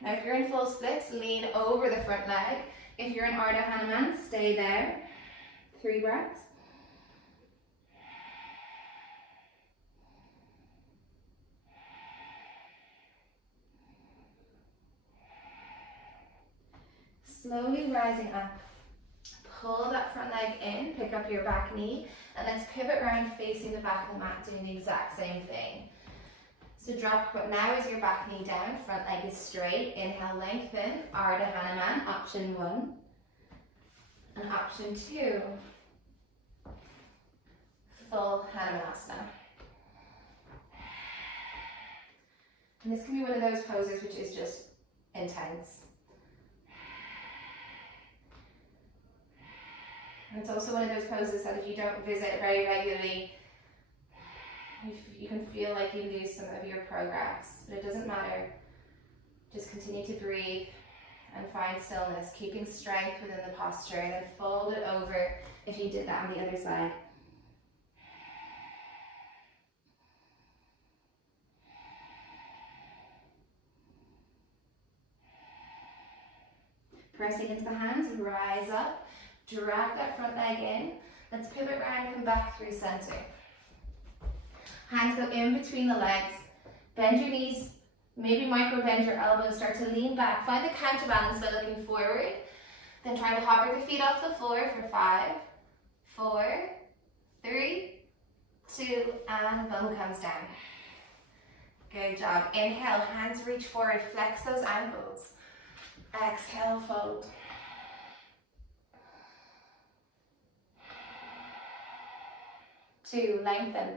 Now if you're in full splits, lean over the front leg. If you're in Ardha Hanuman, stay there. 3 breaths. Slowly rising up. Pull that front leg in, pick up your back knee, and let's pivot around facing the back of the mat, doing the exact same thing. So drop, but now is your back knee down, front leg is straight. Inhale, lengthen, Ardha Hanuman, option 1. And option 2, full Hanumanasana. And this can be one of those poses which is just intense. And it's also one of those poses that if you don't visit very regularly, you can feel like you lose some of your progress, but it doesn't matter. Just continue to breathe and find stillness, keeping strength within the posture, and then fold it over if you did that on the other side. Pressing into the hands, rise up. Drag that front leg in. Let's pivot around and come back through center. Hands go in between the legs. Bend your knees, maybe micro bend your elbows, start to lean back. Find the counterbalance by looking forward. Then try to hover the feet off the floor for 5, 4, 3, 2, and bum comes down. Good job. Inhale, hands reach forward, flex those ankles. Exhale, fold. 2, lengthen.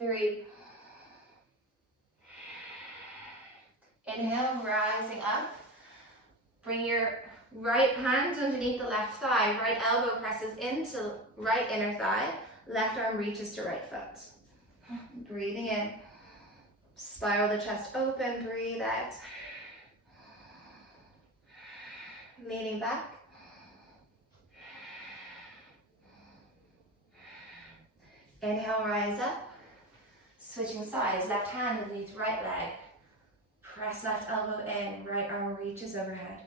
3. Inhale, rising up. Bring your right hand underneath the left thigh. Right elbow presses into right inner thigh. Left arm reaches to right foot. Breathing in. Spiral the chest open. Breathe out. Leaning back. Inhale, rise up. Switching sides, left hand underneath right leg. Press left elbow in, right arm reaches overhead.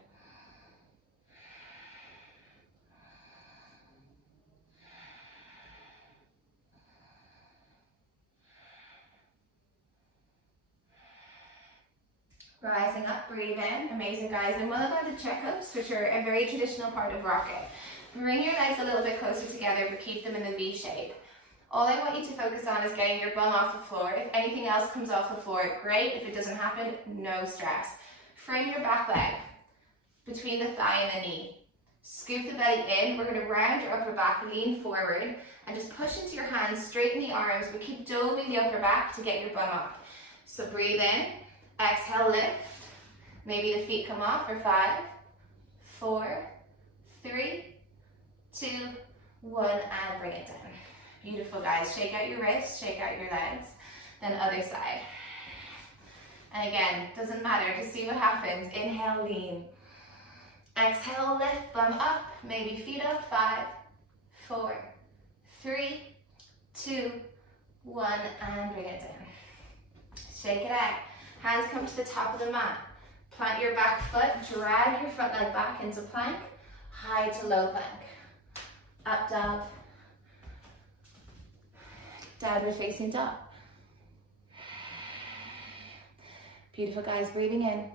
Rising up, breathe in. Amazing, guys. And what about the checkups, which are a very traditional part of rocket? Bring your legs a little bit closer together, but keep them in the V shape. All I want you to focus on is getting your bum off the floor. If anything else comes off the floor, great. If it doesn't happen, no stress. Frame your back leg between the thigh and the knee. Scoop the belly in. We're going to round your upper back, lean forward, and just push into your hands, straighten the arms, but keep doming the upper back to get your bum up. So breathe in, exhale, lift. Maybe the feet come off for 5, 4, 3, 2, 1, and bring it down. Beautiful, guys. Shake out your wrists, shake out your legs. Then other side. And again, doesn't matter, just see what happens. Inhale, lean. Exhale, lift, bum up, maybe feet up. 5, 4, 3, 2, 1, and bring it down. Shake it out. Hands come to the top of the mat. Plant your back foot, drag your front leg back into plank, high to low plank. Up dog. Downward facing dog. Beautiful, guys. Breathing in.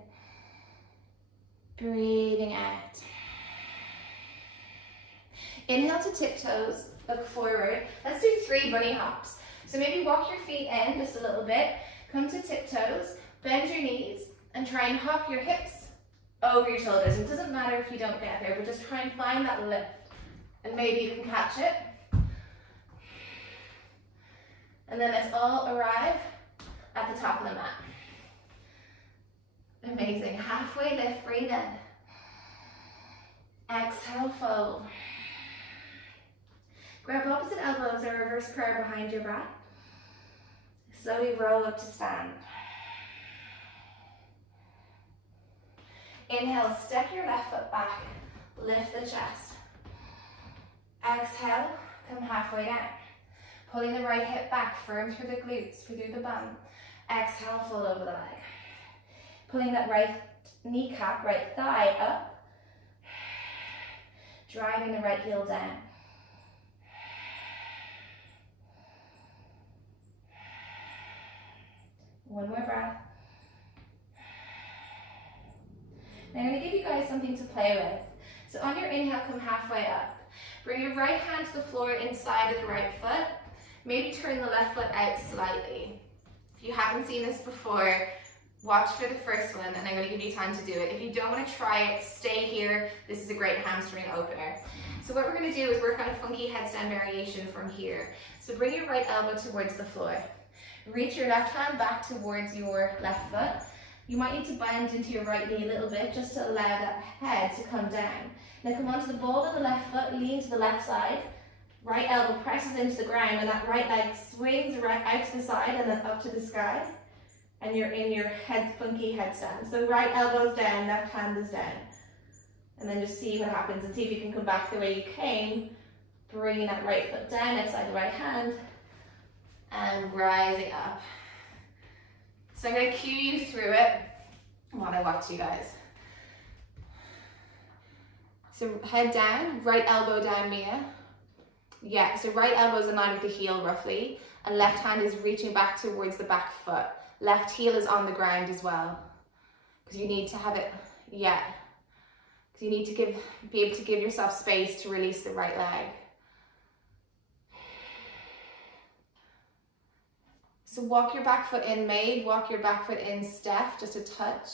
Breathing out. Inhale to tiptoes, look forward. Let's do 3 bunny hops. So maybe walk your feet in just a little bit, come to tiptoes, bend your knees, and try and hop your hips over your shoulders. It doesn't matter if you don't get there, but just try and find that lift. And maybe you can catch it. And then let's all arrive at the top of the mat. Amazing. Halfway lift, breathe in. Exhale, fold. Grab opposite elbows or reverse prayer behind your back. Slowly roll up to stand. Inhale, step your left foot back, lift the chest. Exhale, come halfway down. Pulling the right hip back, firm through the glutes, through the bum. Exhale, fold over the leg. Pulling that right kneecap, right thigh up. Driving the right heel down. One more breath. Now I'm going to give you guys something to play with. So on your inhale, come halfway up. Bring your right hand to the floor inside of the right foot. Maybe turn the left foot out slightly. If you haven't seen this before, watch for the first one and I'm going to give you time to do it. If you don't want to try it, stay here. This is a great hamstring opener. So what we're going to do is work on a funky headstand variation from here. So bring your right elbow towards the floor. Reach your left hand back towards your left foot. You might need to bend into your right knee a little bit just to allow that head to come down. Now come onto the ball of the left foot, lean to the left side. Right elbow presses into the ground and that right leg swings around out to the side and then up to the sky. And you're in your funky headstand. So right elbow's down, left hand is down. And then just see what happens and see if you can come back the way you came. Bringing that right foot down outside the right hand. And rising up. So I'm going to cue you through it while I watch you guys. So head down, right elbow down, Mia. Yeah, so right elbow is in line with the heel roughly, and left hand is reaching back towards the back foot. Left heel is on the ground as well. Because you need to have it, yeah. Because you need to be able to give yourself space to release the right leg. So walk your back foot in, Maid. Walk your back foot in, Steph, just a touch.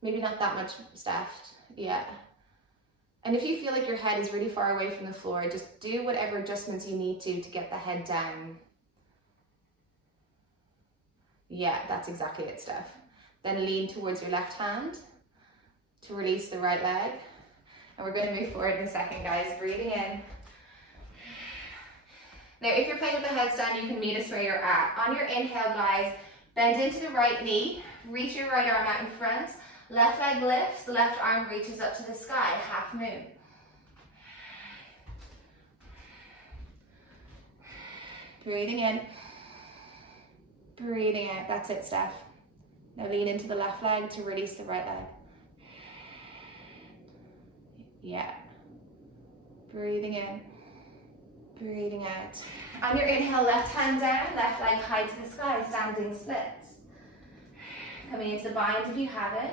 Maybe not that much, Steph. Yeah. And if you feel like your head is really far away from the floor, just do whatever adjustments you need to get the head down. Yeah, that's exactly it, Steph. Then lean towards your left hand to release the right leg. And we're going to move forward in a second, guys. Breathing in. Now, if you're playing with the headstand, you can meet us where you're at. On your inhale, guys, bend into the right knee, reach your right arm out in front, left leg lifts, the left arm reaches up to the sky, half moon. Breathing in, breathing out. That's it, Steph. Now lean into the left leg to release the right leg. Yeah. Breathing in. Breathing out. On your inhale, left hand down, left leg high to the sky, standing splits. Coming into the bind if you have it.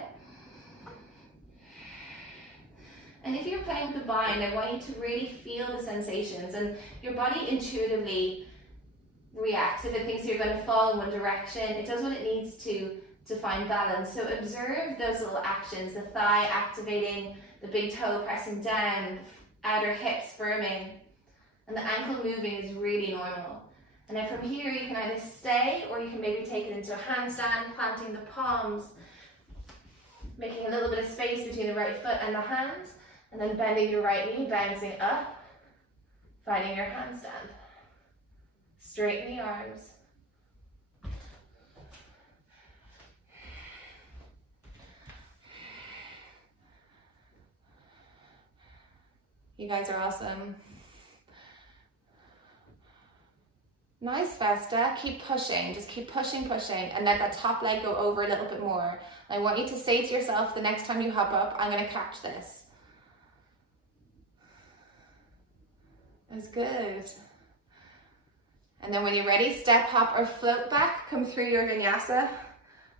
And if you're playing with the bind, I want you to really feel the sensations, and your body intuitively reacts. If it thinks you're going to fall in one direction, it does what it needs to find balance. So observe those little actions, the thigh activating, the big toe pressing down, the outer hips firming. And the ankle moving is really normal. And then from here, you can either stay or you can maybe take it into a handstand, planting the palms, making a little bit of space between the right foot and the hands, and then bending your right knee, bouncing up, finding your handstand. Straighten the arms. You guys are awesome. Nice, Vesta. Keep pushing. Just keep pushing, pushing, and let that top leg go over a little bit more. I want you to say to yourself the next time you hop up, I'm going to catch this. That's good. And then when you're ready, step, hop, or float back. Come through your vinyasa. I'm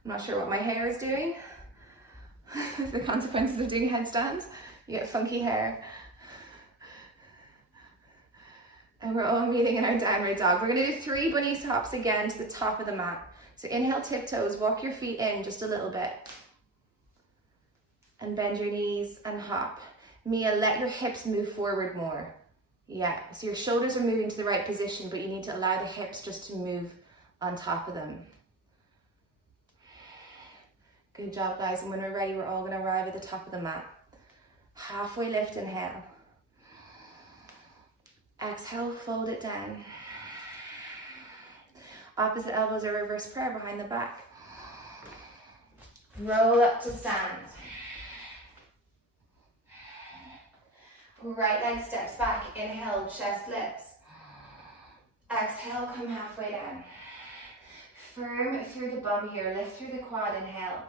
not sure what my hair is doing. The consequences of doing headstands. You get funky hair. And we're all meeting in our downward dog. We're going to do 3 bunny hops again to the top of the mat. So inhale, tiptoes, walk your feet in just a little bit. And bend your knees and hop. Mia, let your hips move forward more. Yeah, so your shoulders are moving to the right position, but you need to allow the hips just to move on top of them. Good job, guys. And when we're ready, we're all going to arrive at the top of the mat. Halfway lift, inhale. Exhale, fold it down. Opposite elbows are reverse prayer behind the back. Roll up to stand. Right leg steps back. Inhale, chest lifts. Exhale, come halfway down. Firm through the bum here. Lift through the quad. Inhale.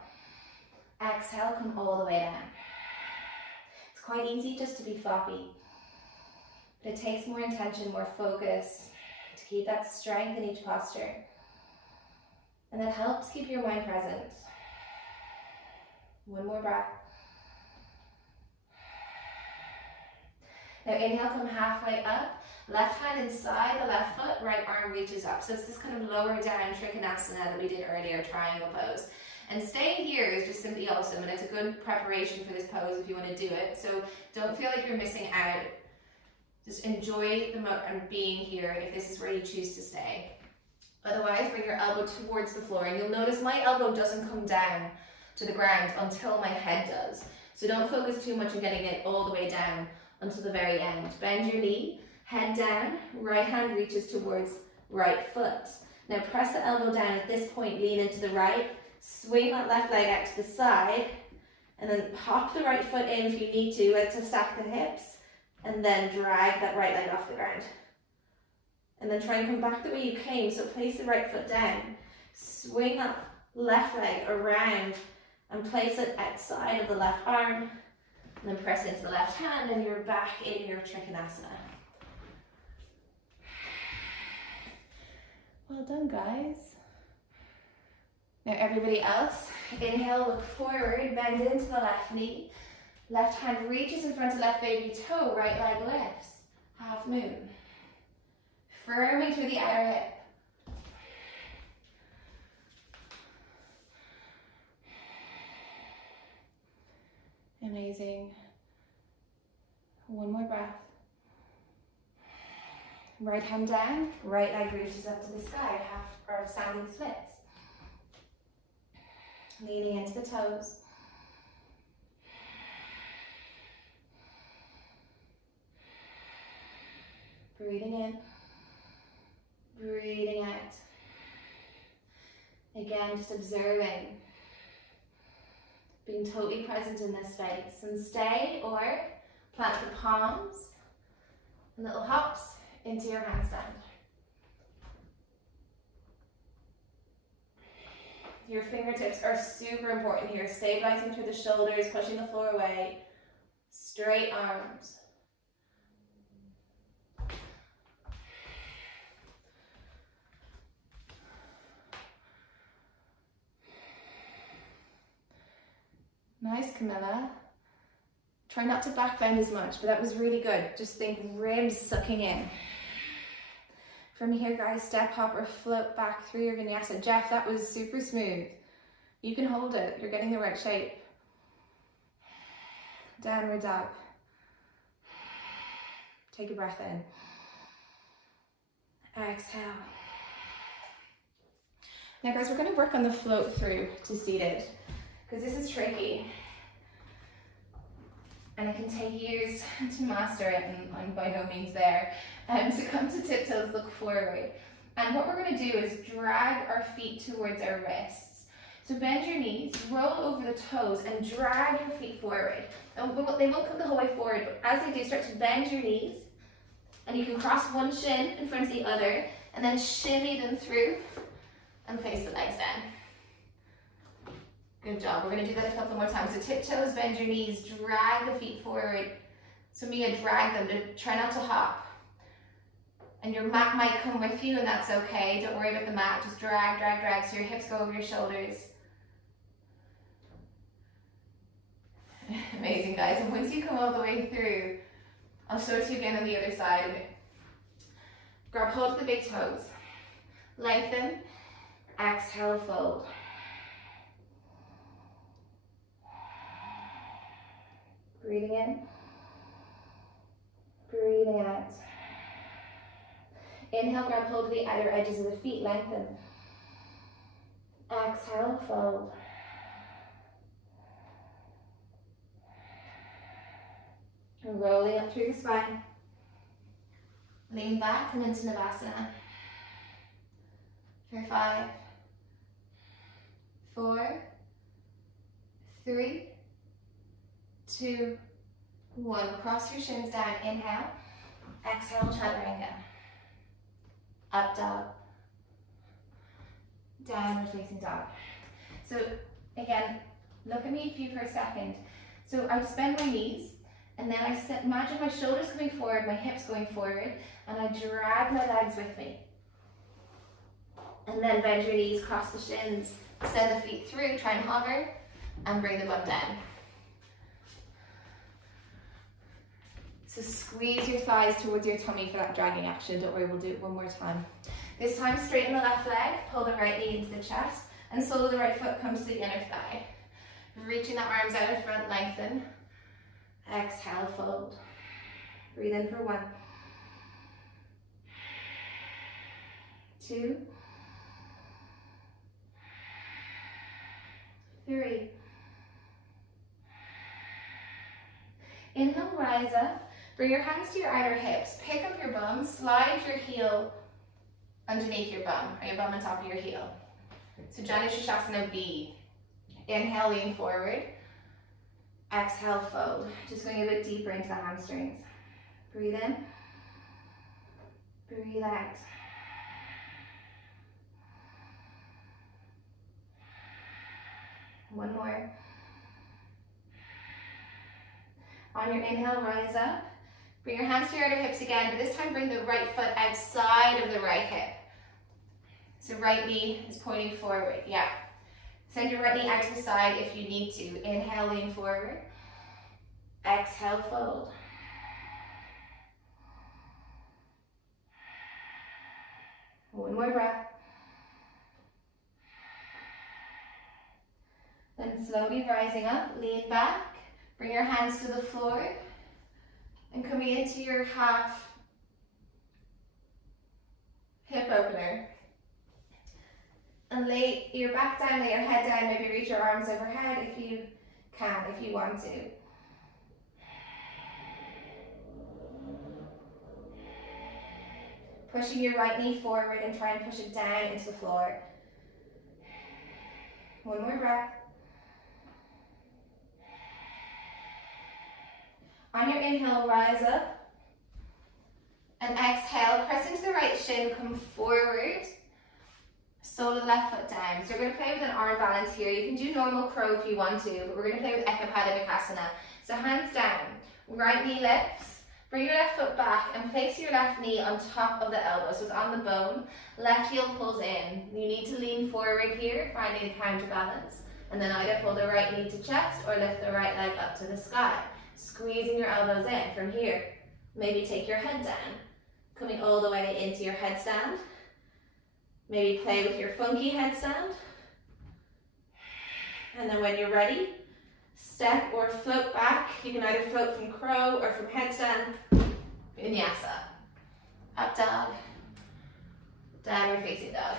Exhale, come all the way down. It's quite easy just to be floppy. But it takes more intention, more focus to keep that strength in each posture. And that helps keep your mind present. One more breath. Now inhale, come halfway up. Left hand inside the left foot, right arm reaches up. So it's this kind of lower down trikonasana that we did earlier, triangle pose. And staying here is just simply awesome, and it's a good preparation for this pose if you want to do it. So don't feel like you're missing out. Just enjoy the and being here if this is where you choose to stay. Otherwise, bring your elbow towards the floor. And you'll notice my elbow doesn't come down to the ground until my head does. So don't focus too much on getting it all the way down until the very end. Bend your knee, head down, right hand reaches towards right foot. Now press the elbow down at this point, lean into the right, swing that left leg out to the side, and then hop the right foot in if you need to stack the hips. And then drag that right leg off the ground. And then try and come back the way you came. So place the right foot down. Swing that left leg around and place it outside of the left arm. And then press into the left hand and you're back in your trikonasana. Well done, guys. Now everybody else, inhale, look forward, bend into the left knee. Left hand reaches in front of left baby toe, right leg lifts, half moon. Firming through the outer hip. Amazing. One more breath. Right hand down, right leg reaches up to the sky, half or standing splits. Leaning into the toes. Breathing in, breathing out. Again, just observing, being totally present in this space. And stay or plant the palms and little hops into your handstand. Your fingertips are super important here, stabilizing through the shoulders, pushing the floor away, straight arms. Nice, Camilla. Try not to back bend as much, but that was really good. Just think ribs sucking in. From here, guys, step, hop, or float back through your vinyasa. Jeff, that was super smooth. You can hold it. You're getting the right shape. Downward dog. Take a breath in. Exhale. Now, guys, we're going to work on the float through to seated, because this is tricky. And it can take years to master it, and I'm by no means there. So come to tiptoes, look forward. And what we're going to do is drag our feet towards our wrists. So bend your knees, roll over the toes, and drag your feet forward. And they won't come the whole way forward, but as they do, start to bend your knees. And you can cross one shin in front of the other, and then shimmy them through and place the legs down. Good job. We're going to do that a couple more times. So tiptoes, bend your knees, drag the feet forward. So Mia, drag them. Try not to hop. And your mat might come with you, and that's okay. Don't worry about the mat. Just drag, drag, drag so your hips go over your shoulders. Amazing, guys. And once you come all the way through, I'll show it to you again on the other side. Grab hold of the big toes. Lengthen. Exhale, fold. Breathing in. Breathing out. Inhale, grab hold of the outer edges of the feet, lengthen. Exhale, fold. And rolling up through the spine. Lean back and into Navasana. For 5, 4, 3, 2, 1. Cross your shins down, inhale. Exhale, chaturanga. Up dog. Downward facing dog. So again, look at me for a second. So I just bend my knees, and then I imagine my shoulders coming forward, my hips going forward, and I drag my legs with me. And then bend your knees, cross the shins, send the feet through, try and hover, and bring the bum down. So squeeze your thighs towards your tummy for that dragging action. Don't worry, we'll do it one more time. This time, straighten the left leg, pull the right knee into the chest, and sole of the right foot comes to the inner thigh. Reaching the arms out in front, lengthen. Exhale, fold. Breathe in for 1, 2, 3. Inhale, rise up. Bring your hands to your outer hips. Pick up your bum. Slide your heel underneath your bum, or your bum on top of your heel. So Janu Shasana B. Inhale, lean forward. Exhale, fold. Just going a bit deeper into the hamstrings. Breathe in. Breathe out. One more. On your inhale, rise up. Bring your hands to your outer hips again, but this time bring the right foot outside of the right hip. So right knee is pointing forward, yeah. Send your right knee out to the side if you need to. Inhale, lean forward. Exhale, fold. One more breath. Then slowly rising up, lean back. Bring your hands to the floor. And coming into your half hip opener. And lay your back down, lay your head down, maybe reach your arms overhead if you can, if you want to. Pushing your right knee forward and try and push it down into the floor. One more breath. On your inhale, rise up. And exhale, press into the right shin, come forward. Sole of the left foot down. So we're going to play with an arm balance here. You can do normal crow if you want to, but we're going to play with Ekapadabhasana. So hands down, right knee lifts. Bring your left foot back and place your left knee on top of the elbow. So it's on the bone. Left heel pulls in. You need to lean forward here, finding a counterbalance. And then either pull the right knee to chest or lift the right leg up to the sky. Squeezing your elbows in from here. Maybe take your head down. Coming all the way into your headstand. Maybe play with your funky headstand. And then when you're ready, step or float back. You can either float from crow or from headstand. Vinyasa. Up dog. Downward facing dog.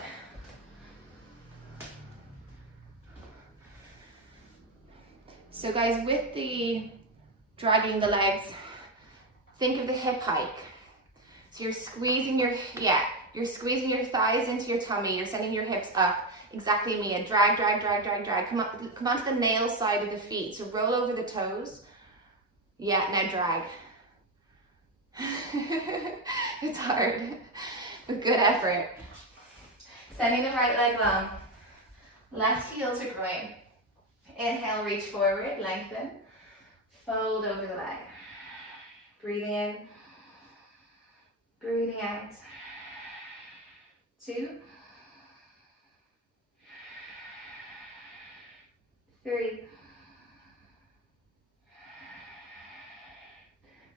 So guys, with the dragging the legs, think of the hip hike. So you're squeezing you're squeezing your thighs into your tummy. You're sending your hips up. Exactly, Mia. Drag, drag, drag, drag, drag. Come onto the nail side of the feet. So roll over the toes. Yeah, now drag. It's hard. But good effort. Sending the right leg long. Left heel to groin. Inhale, reach forward, lengthen. Fold over the leg. Breathing in. Breathing out. 2. 3.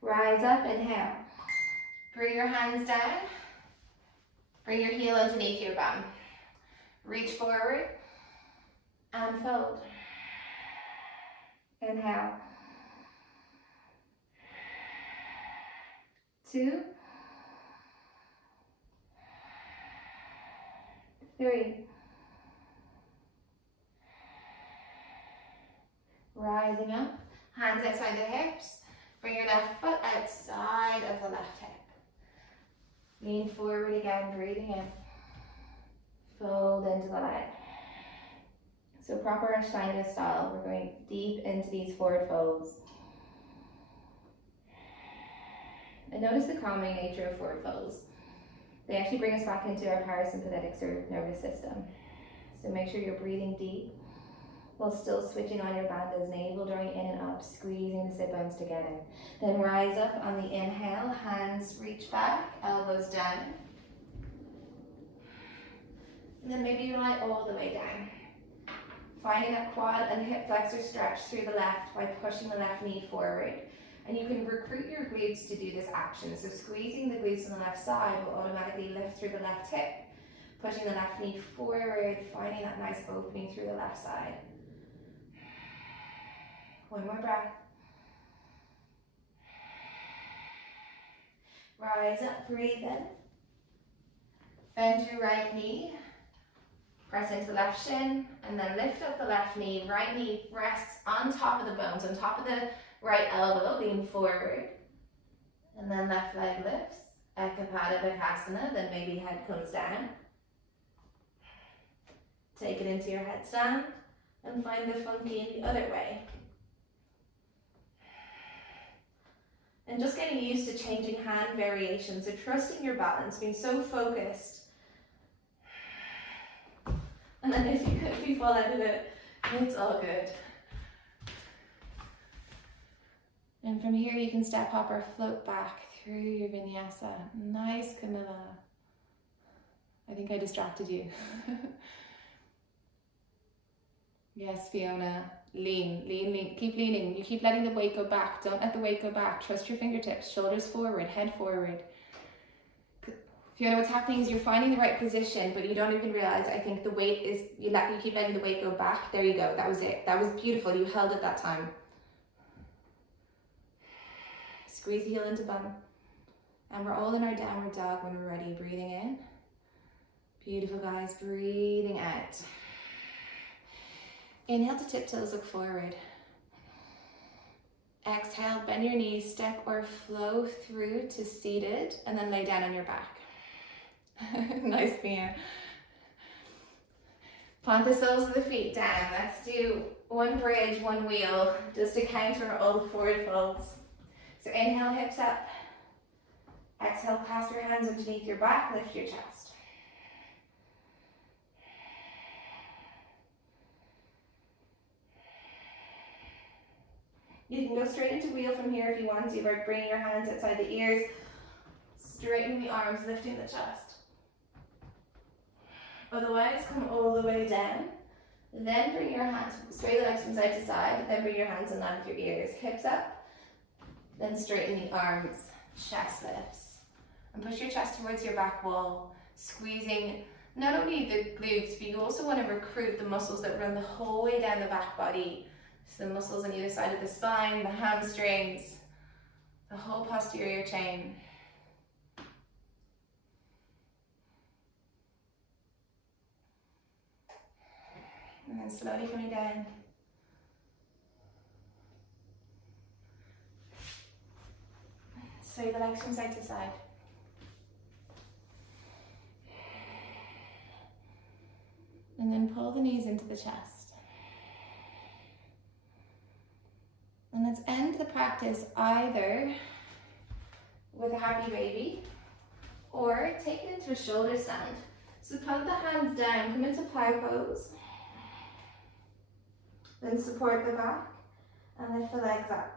Rise up, inhale. Bring your hands down. Bring your heel underneath your bum. Reach forward and fold. Inhale. 2. 3. Rising up, hands outside the hips. Bring your left foot outside of the left hip. Lean forward again, breathing in. Fold into the leg. So proper Ashtanga style, we're going deep into these forward folds. And notice the calming nature of forward folds. They actually bring us back into our parasympathetic nervous system. So make sure you're breathing deep while still switching on your bandhas, navel drawing in and up, squeezing the sit bones together. Then rise up on the inhale, hands reach back, elbows down. And then maybe you lie all the way down. Finding that quad and hip flexor stretch through the left by pushing the left knee forward. And you can recruit your glutes to do this action. So squeezing the glutes on the left side will automatically lift through the left hip, pushing the left knee forward, finding that nice opening through the left side. One more breath. Rise up, breathe in. Bend your right knee. Press into the left shin, and then lift up the left knee. Right knee rests on top of the bones, on top of the right elbow, lean forward. And then left leg lifts. Ekapada Bakasana, then maybe head comes down. Take it into your headstand, and find the funky in the other way. And just getting used to changing hand variations, so trusting your balance, being so focused. And then if you fall out of it, it's all good. And from here you can step hop or float back through your vinyasa. Nice, Camilla. I think I distracted you. Yes, Fiona. Lean, lean, lean. Keep leaning. You keep letting the weight go back. Don't let the weight go back. Trust your fingertips. Shoulders forward, head forward. Fiona, what's happening is you're finding the right position, but you don't even realize, I think the weight is, you keep letting the weight go back. There you go. That was it. That was beautiful. You held it that time. Squeeze the heel into bum. And we're all in our downward dog when we're ready. Breathing in. Beautiful, guys. Breathing out. Inhale to tiptoes, look forward. Exhale, bend your knees, step or flow through to seated, and then lay down on your back. Nice, Mia. Plant the soles of the feet down. Let's do one bridge, one wheel, just to counter all the forward folds. So inhale, hips up. Exhale, clasp your hands underneath your back, lift your chest. You can go straight into wheel from here if you want to, by bringing your hands outside the ears, straightening the arms, lifting the chest. Otherwise, come all the way down. Then bring your hands, straighten the legs from side to side, then bring your hands in line with your ears. Hips up, then straighten the arms, chest lifts. And push your chest towards your back wall, squeezing not only the glutes, but you also want to recruit the muscles that run the whole way down the back body. So the muscles on either side of the spine, the hamstrings, the whole posterior chain. And then slowly coming down. Sway the legs from side to side. And then pull the knees into the chest. And let's end the practice either with a happy baby or take it into a shoulder stand. So put the hands down, come into plow pose, then support the back and lift the legs up.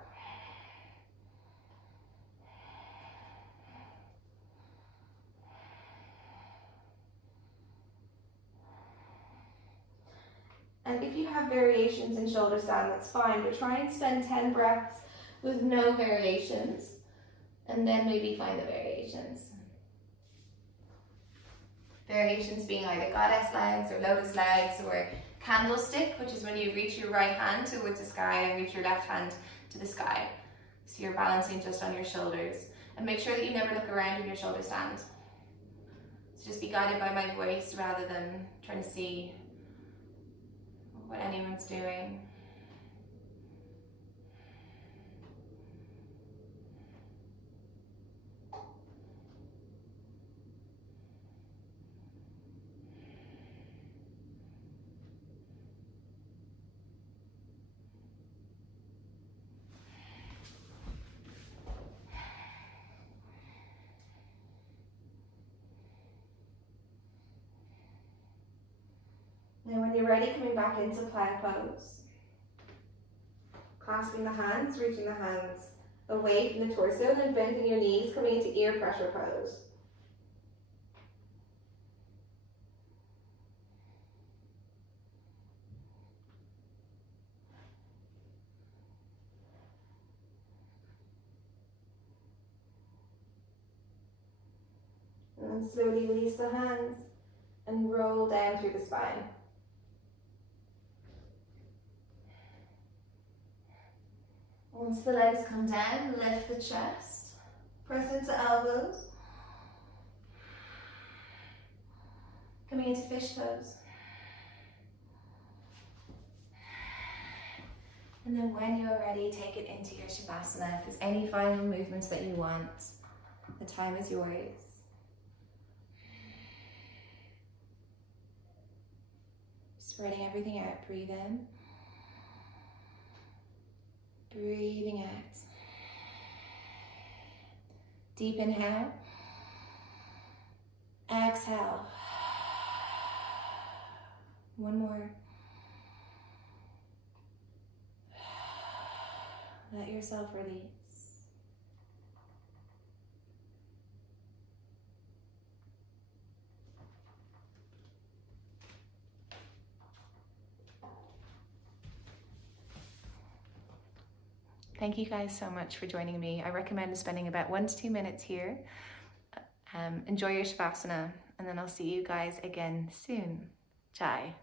And if you have variations in shoulder stand, that's fine, but try and spend 10 breaths with no variations, and then maybe find the variations. Variations being either goddess legs or lotus legs or candlestick, which is when you reach your right hand towards the sky and reach your left hand to the sky. So you're balancing just on your shoulders. And make sure that you never look around in your shoulder stand. So just be guided by my voice rather than trying to see what anyone's doing. Now when you're ready, coming back into plow pose. Clasping the hands, reaching the hands away from the torso, and then bending your knees, coming into ear pressure pose. And then slowly release the hands and roll down through the spine. Once the legs come down, lift the chest, press into elbows, coming into fish pose. And then when you're ready, take it into your Shavasana. If there's any final movements that you want, the time is yours. Spreading everything out, breathe in. Breathing out. Deep inhale. Exhale. One more. Let yourself release. Thank you guys so much for joining me. I recommend spending about 1 to 2 minutes here. Enjoy your Shavasana, and then I'll see you guys again soon. Chai.